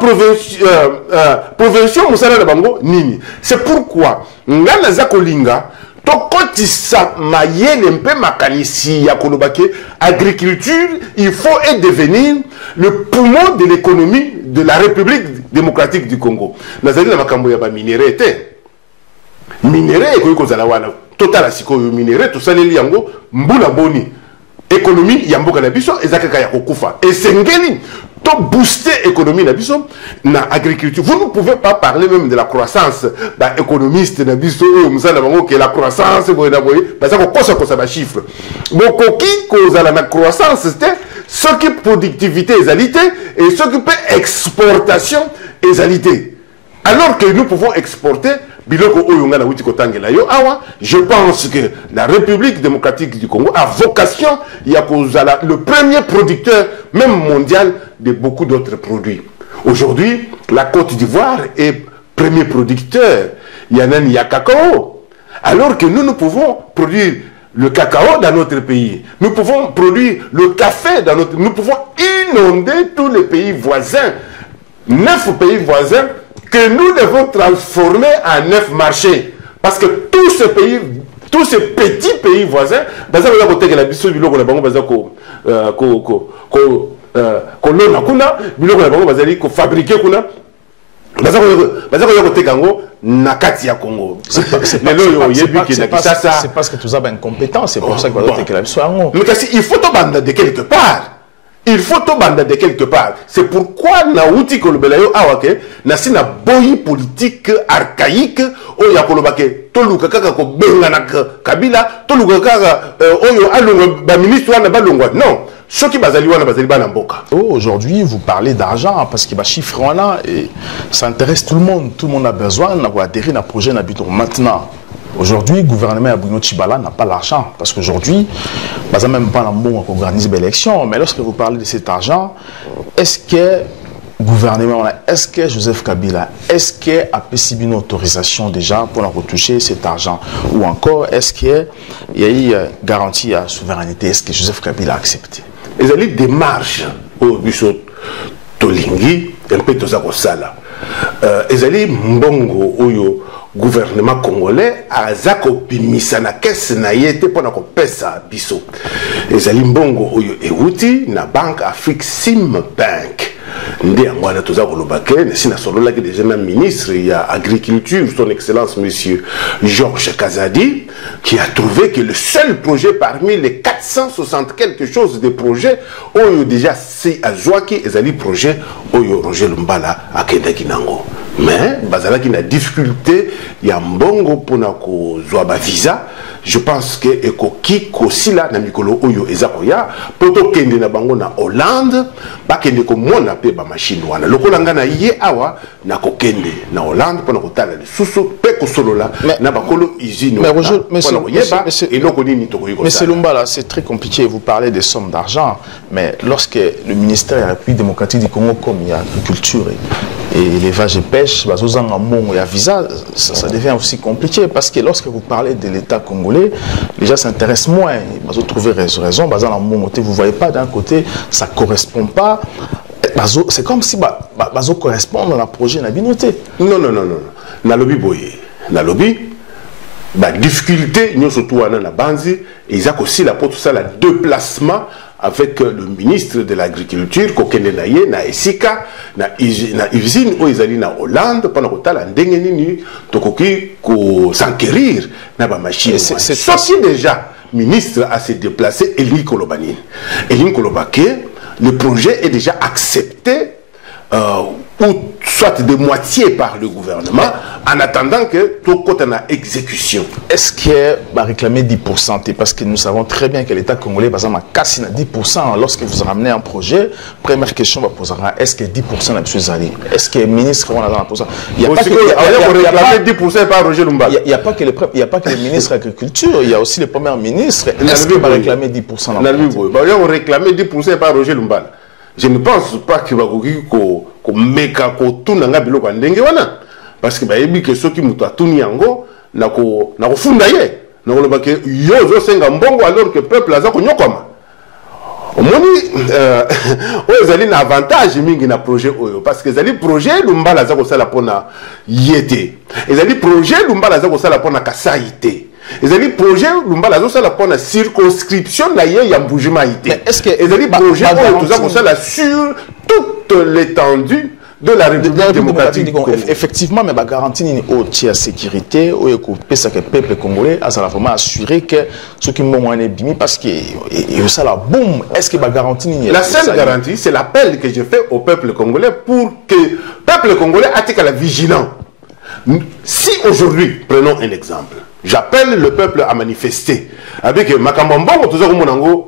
provincial musala na bango nini. C'est pourquoi ngana za kolinga tokotisa mayele mpe makanisi ya kolobake agriculture il faut devenir le poumon de l'économie de la République démocratique du Congo. Nazali na makambo ya ba minéraux te. Minéraux ekoki kozala wana total asikoyo minéraux tosaleli yango mbula boni. Économie ya mboka na biso ezakaka ya kokufa. Esengeli to booster économie na biso na agriculture. Vous ne pouvez pas parler même de la croissance. Ba économiste na biso musala bango que la croissance boyena boye parce que kosa ba chiffre. Bokoki kozala na croissance c'était ce qui productivité ezalité et ce qui peut exportation ezalité. Alors que nous pouvons exporter biloko oyonga na wuti kotangela yo awa, je pense que la République démocratique du Congo a vocation ya kozala le premier producteur même mondial de beaucoup d'autres produits. Aujourd'hui, la Côte d'Ivoire est premier producteur. Il y en a ni à cacao. Alors que nous pouvons produire le cacao dans notre pays. Nous pouvons produire le café dans notre... Nous pouvons inonder tous les pays voisins. 9 pays voisins que nous devons transformer en 9 marchés. Parce que tous ces pays, tous ces petits pays voisins, c'est parce que tu as une compétence, c'est pour ça que il faut te bande de quelque part. Il faut te bande de quelque part. C'est pourquoi Naouti Kolobelayo Awake, Nasina boyi politique archaïque, Oya Kolobake, Toluka Kaka ko Benganak Kabila, Toluka Kaka, Oyo Alunga, ba ministre wana balungwa. Non. Ce qui bazali wana bazali banamboka. Aujourd'hui, vous parlez d'argent parce que chiffre wana et ça intéresse tout le monde. Tout le monde a besoin d'adhérer à un projet d'habitant. Maintenant, aujourd'hui, le gouvernement à Bruno Tshibala n'a pas l'argent. Parce qu'aujourd'hui, il n'y a même pas bon pour organiser l'élection. Mais lorsque vous parlez de cet argent, est-ce que le gouvernement, est-ce que Joseph Kabila, est-ce qu'il a payé une autorisation déjà pour retoucher cet argent? Ou encore, est-ce qu'il y a eu garantie à la souveraineté? Est-ce que Joseph Kabila a accepté? Il y a des démarches au Bissot Tolingi, un peu de Sala. Il y a mbongo oyo gouvernement congolais a zako pimisana kese na yete pona ko pesa biso. Ezali mbongo oyo euti na Banque Afrique Sim Bank. Ndé angwana toza kolobake na sina solola ki déjà na ministre ya agriculture son excellence monsieur Georges Kazadi qui a trouvé que le seul projet parmi les 460 quelque chose de projets oyo déjà si azwaki ezali projet oyo Roger Lumbala akendaki nango. Mais bazalaki na difficulté ya mbongo pona ko zwa ba visa. Je pense que ekoki kosila na mikolo oyo ezakoya poto kende na bango na Hollande ba kende ko mona pe ba machine wana lokola ngana ye awa na ko kende na Hollande pona ko tala susu pe ko solola na bakolo usine. Mais Lumbala, c'est très compliqué. Vous parlez des sommes d'argent, mais lorsque le ministère de la République démocratique du Congo, comme il y a l'agriculture et l'élevage et pêche, il y a visa, ça devient aussi compliqué parce que lorsque vous parlez de l'État congolais, les gens s'intéressent moins. Ils ont trouvé raison. Vous ne voyez pas d'un côté, ça ne correspond pas. C'est comme si ça correspond à un projet de la communauté. Non. Dans le lobby, la difficulté, nous surtout dans la Banzi, ils ont aussi la porte ça, le déplacement avec le ministre de l'Agriculture, Kokene Naye, na Esika, na usine où ils allaient na Hollande, pendant que t'as la ndengeni, tokoki ko s'enquérir na ba machine. C'est qui déjà ministre a se déplacé, Elie Kolobani. Elie Kolobake, le projet est déjà accepté. Ou soit de moitié par le gouvernement, en attendant que tout côté en exécution. Est-ce qu'il va réclamer 10%? Parce que nous savons très bien que l'État congolais va casser 10% lorsque vous ramenez un projet. Première question, va poser est-ce que 10% n'a plus allé? Est-ce que le ministre va dans ça? Il n'y a pas que 10% par Roger Lumba. Il n'y a pas que le ministre de l'Agriculture, il y a aussi le premier ministre. Est-ce qu'il va réclamer 10%? On réclamer 10% par Roger Lumba. Je ne pense pas qu'il va meka ko tunanga biloko ndenge wana parce que bayebi que ceux qui muta tuni yango na ko funda ye na ko lobake yo zo senga mbongo alors que peuple aza ko nyokoma au moins Ils ont un avantage mingi projet parce que les projets Lumbala za kosala pona yete. Ils ont projet Lumbala za kosala pona kasaite. Ils ont projet Lumbala za kosala pona circonscription na ye ya mbujima ite. Mais est-ce que ils ont projet tout ça kosala sur toute l'étendue de la République démocratique du Congo. Effectivement, mais la garantie de la sécurité, c'est que le peuple congolais a vraiment assuré que ceux qui m'ont bimi parce que ça la boum. Est-ce que la garantie la seule garantie, c'est l'appel que je fais au peuple congolais pour que le peuple congolais atteigne la vigilance. Si aujourd'hui, prenons un exemple, j'appelle le peuple à manifester avec Makambambongo, tout ça comme on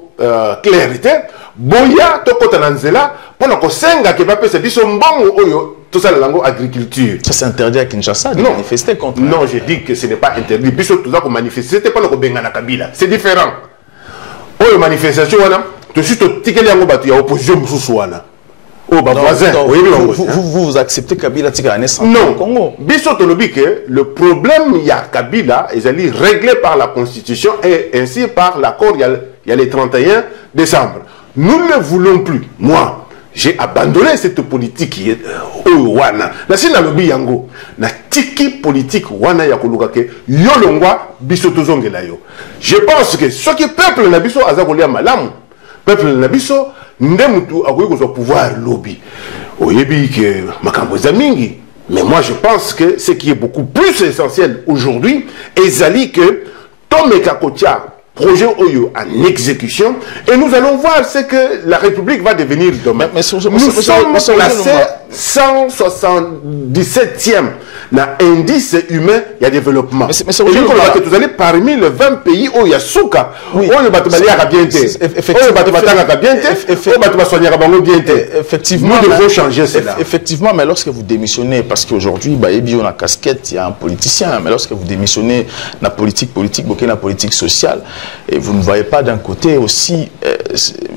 clarité. Boya tokota nanzela pona kosenga ke ba pesa biso mbongo oyo tout ça lango agriculture. Ça c'est interdit à Kinshasa de manifester contre. Non, je dis que ce n'est pas interdit. Biso tout ça ko manifester c'était pas ko benga na Kabila. C'est différent. Oyo manifestation wana to suis to tikeli yango batu ya opposition mususu wana. Oh ba voisin, vous acceptez Kabila tika la naissance au Congo. Biso to lobi que le problème ya Kabila est réglé par la constitution et ainsi par l'accord il y a les 31 décembre. Nous ne voulons plus. Moi, j'ai abandonné cette politique qui est wana. Na sina lobi yango. Na tiki politique wana ya koluka ke yolongwa biso tozongela yo. Je pense que ce qui peuple na biso azakolia malamu. Peuple na biso ndemutu akoyi ko pouvoir lobby. Oyebi ke makambo za mingi. Mais moi je pense que ce qui est beaucoup plus essentiel aujourd'hui ezali que Tomeka Kotia projet Oyo en exécution et nous allons voir ce que la République va devenir demain. Nous sommes placés 177e dans l'indice humain et développement. Vous allez parmi les 20 pays où il y a Souka, où le effectivement, nous devons changer cela. Effectivement, mais lorsque vous démissionnez, parce qu'aujourd'hui, on a casquette, il y a un politicien, mais lorsque vous démissionnez la politique, la politique sociale, et vous ne voyez pas d'un côté aussi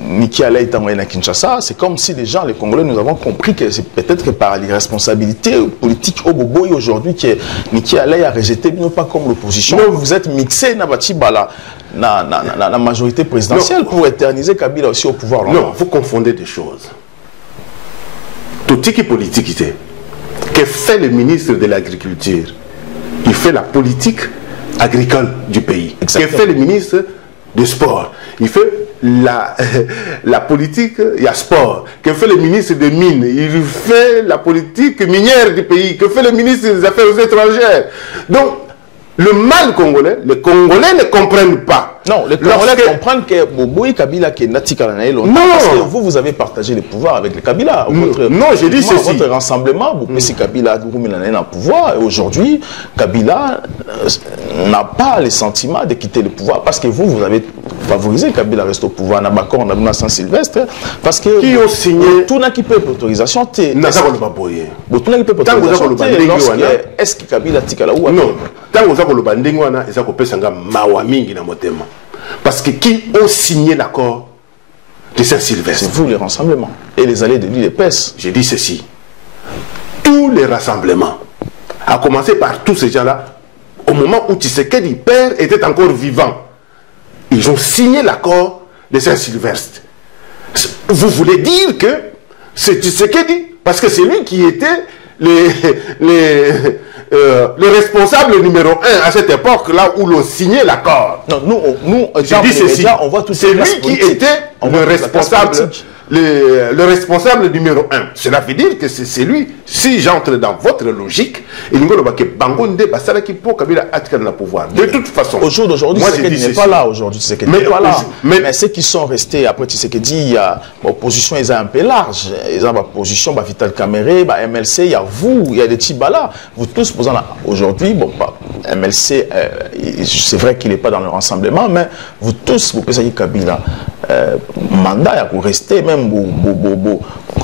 Niki Alaï Tamoyena Kinshasa, c'est comme si les gens, les Congolais, nous avons compris que c'est peut-être que par l'irresponsabilité politique au Bobo aujourd'hui que Niki Alaï a rejeté, non pas comme l'opposition. Vous êtes mixé la majorité présidentielle pour éterniser Kabila aussi au pouvoir. Non, vous confondez des choses. Tout ce qui est politique, que fait le ministre de l'Agriculture? Il fait la politique agricole du pays. Exactement. Que fait le ministre du Sport? Il fait la politique, il y a sport. Que fait le ministre des Mines? Il fait la politique minière du pays. Que fait le ministre des Affaires étrangères? Donc, le mal congolais, les Congolais ne comprennent pas. Non, les Congolais comprennent que Boboï Kabila qui est Natika Lanaï longtemps. Non, parce que vous avez partagé le pouvoir avec le Kabila. Non, j'ai dit ceci. Votre rassemblement, vous pensez Kabila a le pouvoir. Et aujourd'hui, Kabila n'a pas le sentiment de quitter le pouvoir parce que vous avez favorisé Kabila reste au pouvoir. On a d'accord, on a Saint-Sylvestre. Parce que qui ont signé tout n'a qui peut l'autorisation. Tout n'a qui peut l'autorisation. Est-ce que Kabila tika là ou non? Parce que qui ont signé l'accord de Saint-Sylvestre? C'est vous les rassemblements et les allées de l'île épaisse. J'ai dit ceci. Tous les rassemblements, à commencer par tous ces gens-là, au moment où Tshisekedi père était encore vivant, ils ont signé l'accord de Saint-Sylvestre. Vous voulez dire que c'est Tshisekedi, parce que c'est lui qui était le responsable numéro 1 à cette époque-là où l'on signait l'accord. Non, nous on voit tout. C'est lui qui était le responsable numéro 1. Cela veut dire que c'est lui. Si j'entre dans votre logique, de toute façon. Au jour d'aujourd'hui, Tshisekedi n'est pas là aujourd'hui. Mais ceux qui sont restés après Tshisekedi, il y a l'opposition, ils sont un peu large. Ils ont l'opposition, Vital Kamere, MLC, il y a vous, il y a des Tibala. Vous tous, aujourd'hui, bon, MLC, c'est vrai qu'il n'est pas dans le rassemblement, mais vous tous, vous pensez Kabila, mandat, vous restez même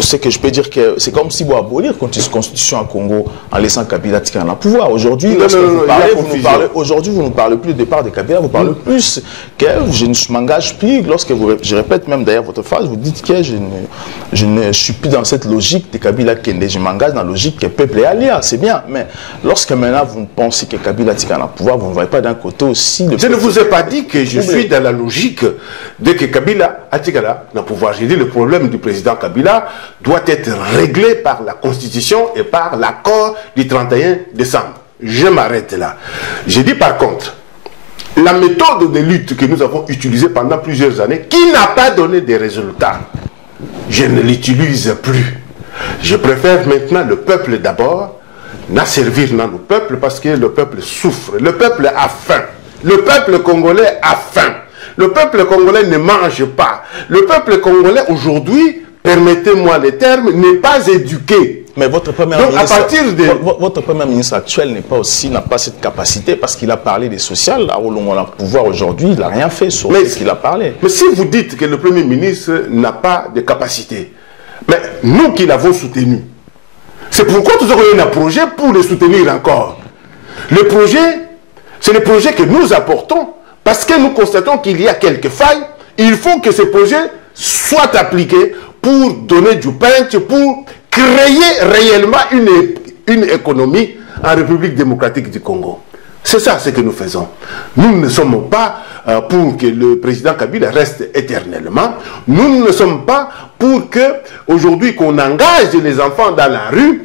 c'est que je peux dire que c'est comme si vous abolir la constitution à Congo en laissant Kabila Tikana au pouvoir. Aujourd'hui, vous ne parlez plus du départ de Kabila, vous parlez plus que je ne m'engage plus. Lorsque je répète même d'ailleurs votre phrase, vous dites que je ne suis plus dans cette logique de Kabila Kende, je m'engage dans la logique que le peuple est allié, c'est bien. Mais lorsque maintenant vous pensez que Kabila Tikana au pouvoir, vous ne voyez pas d'un côté aussi... Je ne vous ai pas dit que je suis dans la logique de que Kabila Tikana au pouvoir. J'ai dit le problème du président Kabila doit être réglé par la Constitution et par l'accord du 31 décembre. Je m'arrête là. J'ai dit par contre, la méthode de lutte que nous avons utilisée pendant plusieurs années, qui n'a pas donné des résultats, je ne l'utilise plus. Je préfère maintenant le peuple d'abord, n'a servir dans le peuple parce que le peuple souffre, le peuple a faim, le peuple congolais a faim, le peuple congolais ne mange pas, le peuple congolais aujourd'hui, permettez-moi les termes, n'est pas éduqué. Mais votre premier ministre actuel n'a pas cette capacité parce qu'il a parlé des sociales. Là où on a le pouvoir aujourd'hui, il n'a rien fait sur ce qu'il a parlé. Mais si vous dites que le premier ministre n'a pas de capacité, mais nous qui l'avons soutenu, c'est pourquoi nous avons un projet pour le soutenir encore. Le projet, c'est le projet que nous apportons parce que nous constatons qu'il y a quelques failles. Il faut que ce projet soit appliqué pour donner du punch, pour créer réellement une économie en République démocratique du Congo. C'est ça ce que nous faisons. Nous ne sommes pas pour que le président Kabila reste éternellement. Nous ne sommes pas pour que, aujourd'hui, qu'on engage les enfants dans la rue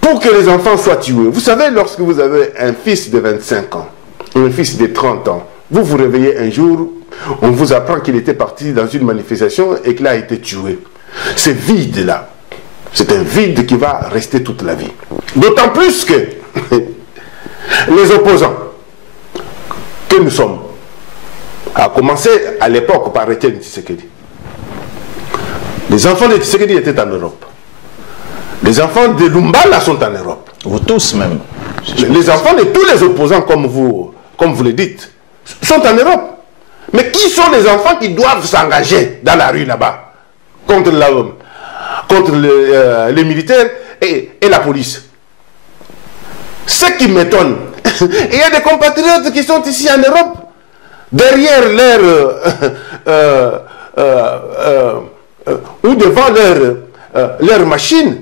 pour que les enfants soient tués. Vous savez, lorsque vous avez un fils de 25 ans, ou un fils de 30 ans, vous vous réveillez un jour, on vous apprend qu'il était parti dans une manifestation et qu'il a été tué. Ce vide-là, c'est un vide qui va rester toute la vie. D'autant plus que les opposants que nous sommes, à commencer à l'époque par Étienne Tshisekedi. Les enfants de Tshisekedi étaient en Europe. Les enfants de Lumbala sont en Europe. Vous tous même. Les enfants de tous les opposants, comme vous le dites, sont en Europe. Mais qui sont les enfants qui doivent s'engager dans la rue là-bas contre les militaires et la police? Ce qui m'étonne, il y a des compatriotes qui sont ici en Europe, derrière ou devant leur machine,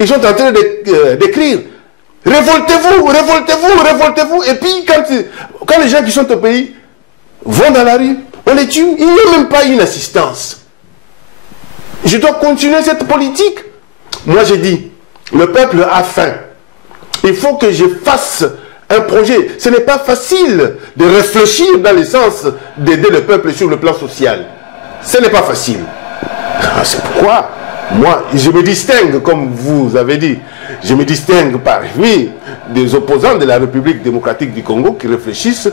ils sont en train d'écrire « Révoltez-vous, révoltez-vous, révoltez-vous » Et puis quand les gens qui sont au pays vont dans la rue, on les tue. Il n'y a même pas une assistance. Je dois continuer cette politique. Moi, j'ai dit, le peuple a faim. Il faut que je fasse un projet. Ce n'est pas facile de réfléchir dans le sens d'aider le peuple sur le plan social. Ce n'est pas facile. C'est pourquoi, moi, je me distingue, comme vous avez dit, je me distingue parmi des opposants de la République démocratique du Congo qui réfléchissent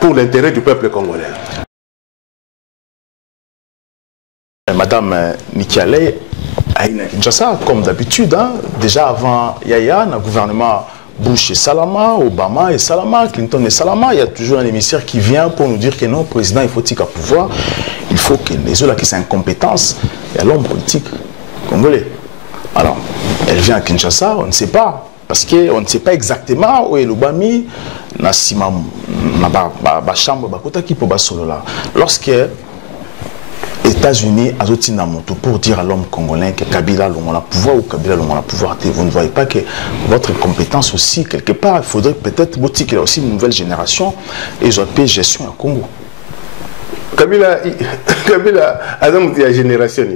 pour l'intérêt du peuple congolais. Madame Nikialei, Kinshasa, comme d'habitude, hein, déjà avant Yaya, dans le gouvernement Bush et Salama, Obama et Salama, Clinton et Salama, il y a toujours un émissaire qui vient pour nous dire que non, président, il faut qu'il pouvoir, il faut que les autres qui sont incompétence, il y a l'homme politique congolais. Alors, elle vient à Kinshasa, on ne sait pas, parce qu'on ne sait pas exactement où est l'Obami, na chambre, lorsque États-Unis a pour dire à l'homme congolais que Kabila a le pouvoir ou Kabila a le pouvoir. Vous ne voyez pas que votre compétence aussi, quelque part, il faudrait peut-être qu'il y a aussi une nouvelle génération et ils ont fait gestion au Congo. Kabila a une génération.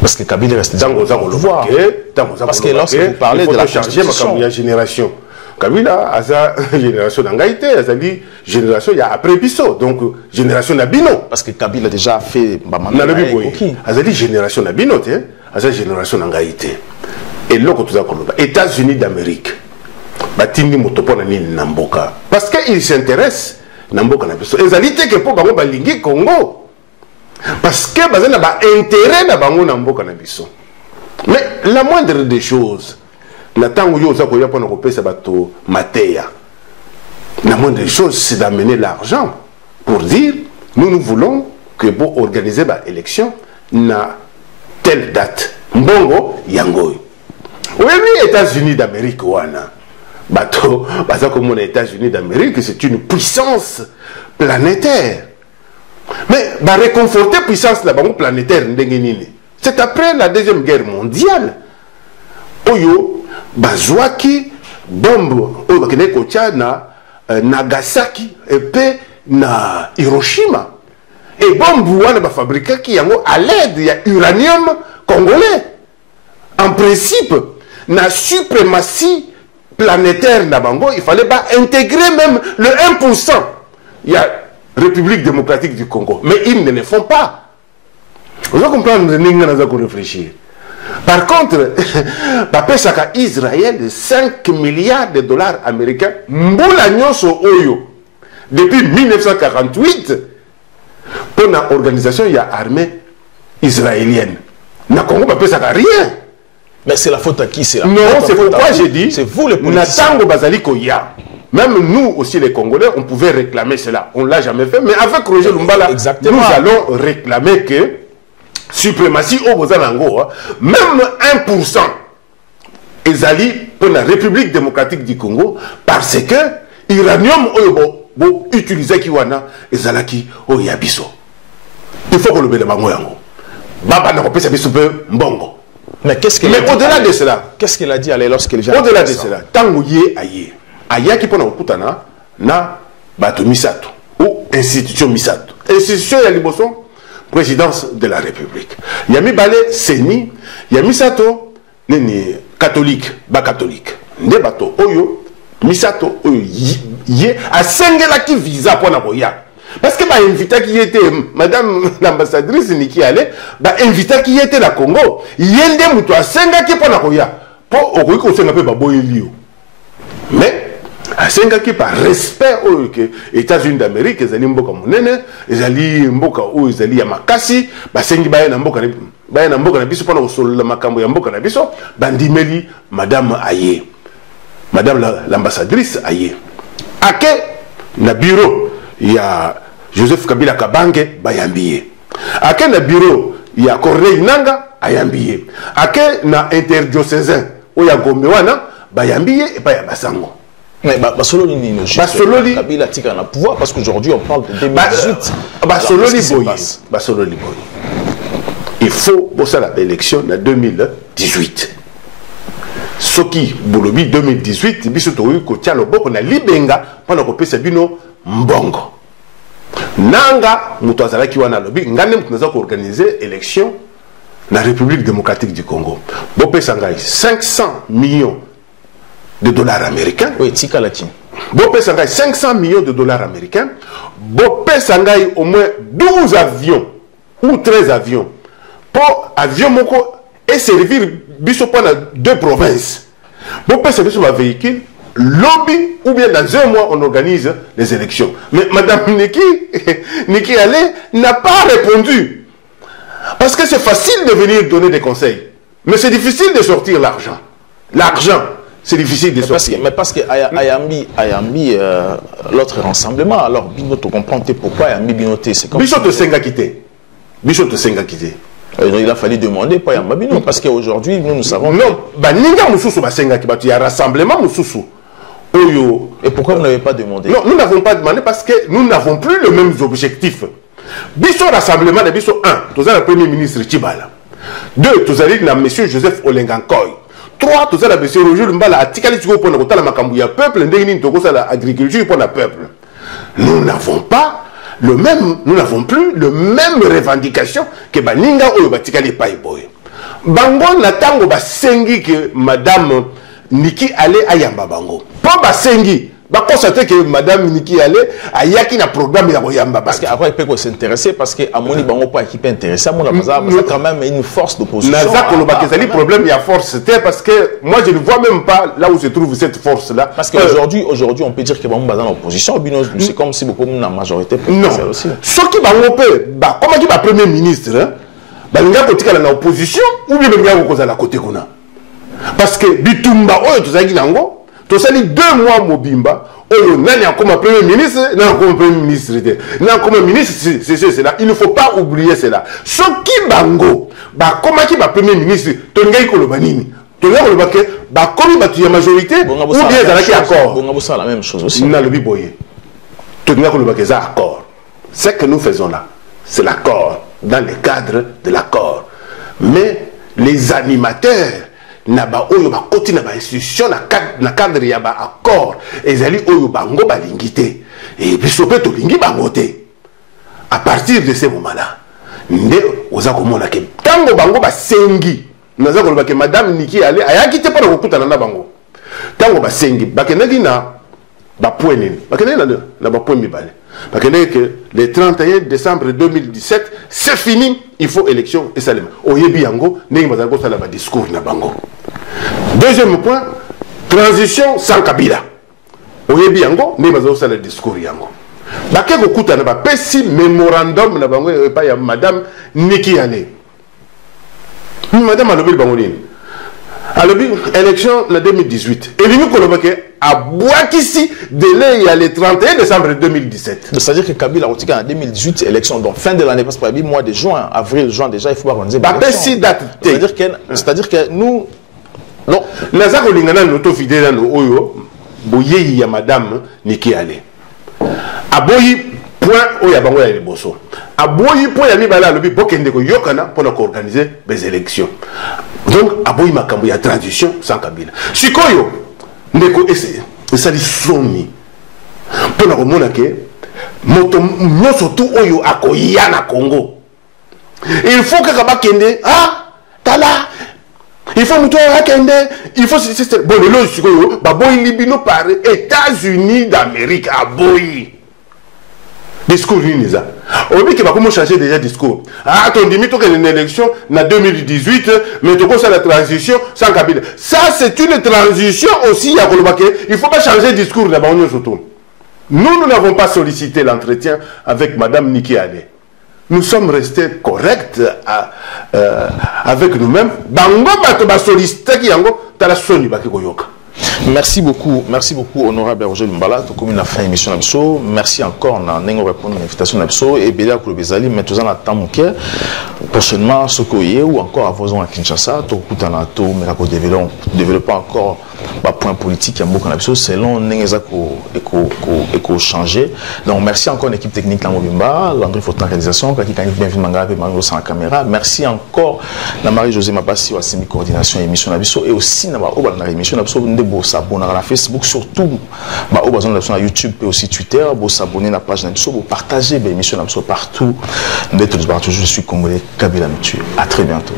Parce que Kabila reste dans le pouvoir. Parce que lorsque vous parlez de la génération, Kabila a une génération d'Angaïté, a une génération après Bisso, donc génération d'Abino. Parce que Kabila a déjà fait a une génération d'Abino, a une génération d'Angaïté. Et là, États-Unis d'Amérique, parce qu'ils s'intéressent à Mboka Nabiso. Ils ont dit que pour Balingi Congo. Parce que ils ont intérêt à Mboka Nabiso. Mais la moindre des choses, la moindre des choses, c'est d'amener l'argent pour dire nous voulons que pour organiser l'élection na telle date mbongo yango. Oui, États-Unis d'Amérique wana bato baza comme les États-Unis d'Amérique, c'est une puissance planétaire. Mais ba réconforter puissance la bango planétaire ndenge nini, c'est après la deuxième guerre mondiale oyo bazwaki bombe oyo bakene kotia na Nagasaki et puis na Hiroshima, et bombe wana ba fabriquaki yango à l'aide ya uranium congolais. En principe na suprématie planétaire na bango, il fallait pas intégrer même le 1%. Il y a République démocratique du Congo, mais ils ne le font pas. Vous comprenez, nous réfléchir. Par contre, Israël 5 milliards de dollars américains, depuis 1948, pour l'organisation, il y a armée israélienne. Na Congo, ça n'a rien. Mais c'est la faute à qui? Non, c'est pourquoi j'ai dit, c'est vous les politiciens. Même nous aussi les Congolais, on pouvait réclamer cela. On ne l'a jamais fait, mais avec Roger Lumbala, nous allons réclamer que suprématie au Bozanango, même 1%, ezali pour la République démocratique du Congo, parce que l'uranium bo utiliser kiwana ezalaki o yabiso. Il faut qu'on le mette bango yango. Baba na kopesa biso pe mbongo. Mais au-delà de cela, qu'est-ce qu'il a dit lorsque les gens... Au-delà de cela, tango ye aye. Ayaki pona okutana na bato misato ou institution misato. Institution ya liboso, présidence de la République. Yami balé seni, yami sato neni catholique, ba catholique. Nde bato oyo misato oyo ye asengela ki visa pona boya. Parce que bah invité qui était madame l'ambassadrice Niki Ale, bah invité qui était la Congo, yende muto asenga ki pona koya. Po okoyi ko senga pe ba boyelio. Mais asenga ki par respect aux États-Unis d'Amérique, ezali mboka monene, ezali mboka o ezali ya makasi, ba sengi ba na mboka na biso pona kosolola makambo ya mboka na biso, bandimeli madame Aye. Madame l'ambassadrice Aye. Ake na bureau il y a Joseph Kabila Kabange bayambiye. Ake na bureau il y a Corneille Nanga ayambiye. Ake na interdiocésain o ya Gombe wana bayambiye et pas ya Basango. Mais Basololi ni Basololi Kabila tika na pouvoir parce qu'aujourd'hui on parle de 2018. Basololi boy. Il faut pour ça l'élection en 2018. Soki Bolobi 2018 biso toyi ko tia loboko na libenga pona ko pesa bino mbongo. Nanga muto azalaki wana lobi ngane muto naza ko organiser élection na République démocratique du Congo. Bo pesa ngai 500 millions de dollars américains. Oui, tika lati. Bo pesa ngai 500 millions de dollars américains. Bo pesa ngai au moins 12 avions ou 13 avions. Pour avion moko et servir biso pendant 2 provinces. Bon, parce que sur un véhicule, lobby, ou bien dans 1 mois, on organise les élections. Mais Madame Niki Ale n'a pas répondu. Parce que c'est facile de venir donner des conseils. Mais c'est difficile de sortir l'argent. L'argent, c'est difficile de sortir. Mais parce que Ayambi, l'autre rassemblement, alors Binoto comprend pourquoi Ayambi Binoté, c'est comme... Bichote Senga quitté. Bichote Senga quitté. Il a fallu demander pas Yambabino parce qu'aujourd'hui nous savons. Non, il y a rassemblement et pourquoi vous n'avez pas demandé? Non, nous n'avons pas demandé parce que nous n'avons plus les mêmes objectifs. Biso rassemblement de Biso 1, tu as le premier ministre Tibala. 2, tu as M. Joseph Olengankoy. 3, tu as M. Roger Lumbala Atikali Tiko pour la Makambouya peuple, Ndengini Toko la agriculture pour le peuple. Nous n'avons pas le même, nous n'avons plus le même revendication que Baninga ou Batikali Paiboy. Bango natango basengi que Madame Niki Ale ayamba bango. Pas basengi, ba constater que Madame Niki Ale ayaki na programme ya yamba. Parce qu'après il peut s'intéresser parce que Amoni bango pas équipe intéressé, Amona quand même une force d'opposition. Naza koloba kezali problème ya force c'était parce que moi je ne vois même pas là où se trouve cette force là. Parce qu'aujourd'hui on peut dire que bango bazana opposition, c'est comme si beaucoup na majorité présidentielle aussi. Ce qui bango peut ba comment qui ba premier ministre hein? Balinga kotika na opposition ou bien balinga ko kozala côté kuna. Parce que bitumba oyo tozaki nango tosali 2 mois mobimba oyo nani akoma premier ministre nani akoma premier ministre nani akoma ministre c'est là, il ne faut pas oublier cela. Soki bango bakomaki ba premier ministre tolingai koloba nini, tolingai koloba ke bakomi batu ya majorité ou bien ezalaki accord. Bonga bossa la même chose aussi. Na lobi boye tolingai koloba ke za accord. Ce que nous faisons là, c'est l'accord, dans le cadre de l'accord. Mais les animateurs naba oyo ba koti na ba institution na cadre ya ba accord ezali oyo bango balingité et biso pe to lingi bango te. À partir de ce moment là nde oza komona ke tango bango ba sengi naza koloba ke madame Niki ale ayaki te para kokutana na bango tango ba sengi bakendaki na ba point nini bakendaki na ba point mibale bakendaki que le 31 décembre 2017 c'est fini, il faut élection et salema oyebi yango ndenge bazali kosala ba discours na bango. Deuxième point, transition sans Kabila oyebi yango ndenge bazali kosala discours yango bake kokutana ba pesi mémorandum na bango epa ya madame Niki Ale. Madame alobi bango nini alobi élection la 2018 elimi koloba ke abwakisi délai ya le 31 décembre 2017. C'est-à-dire que Kabila a en 2018 élection, donc fin de l'année, parce que mois de juin, avril, juin déjà, il faut organiser l'élection. C'est-à-dire que nous... Non, naza kolingana noto fidèle no oyo boyeyi ya madame Niki Ale. Aboyi point oya bango ya liboso. Aboyi point ya mibala alobi bokende ko yokana pour organiser des élections. Donc aboyi makambo ya transition sans Kabila. Sikoyo ndeko esali soni mpona komona ke moto nyonso tu oyo akoya na Congo il faut que bakende tala il faut muto akende il faut bon le sikoyo baboyi libino par États-Unis d'Amérique aboyi discours niniza obi ke bakomo changer déjà discours ton dimi to que une élection na 2018 mais to ça la transition sans Kabila. Ça c'est une transition aussi à Kolobake, il faut pas changer discours là-bas surtout. Nous n'avons pas sollicité l'entretien avec madame Niki Ale. Nous sommes restés corrects avec nous-mêmes. Bango bato ba solliciter ki yango tala soni ba koyoka. Merci beaucoup, honorable Roger Lumbala, tout comme la fin émission d'Abso. Merci encore, on a répondu à l'invitation d'Abso et Bélia Koulobezali, mais tout ça, on attend mon cœur. Prochainement, Sokoye ou encore à Vozon à Kinshasa, tout le temps, mais là, développer encore un point politique à Mbok d'Abso, selon Nengezako éco changer. Donc, merci encore à l'équipe technique, la Mobimba, Landry Fortin réalisation, qui a bien vu Manga et Mario sans la caméra. Merci encore à Marie-Josée Mabassi, à Semi Coordination et émission d'Abso, et aussi à l'émission d'Abso. S'abonner à la Facebook, surtout à YouTube et aussi Twitter, s'abonner à la page d'Abso, partager l'émission d'Abso partout. Je suis congolais, Kabila Mitu. À très bientôt.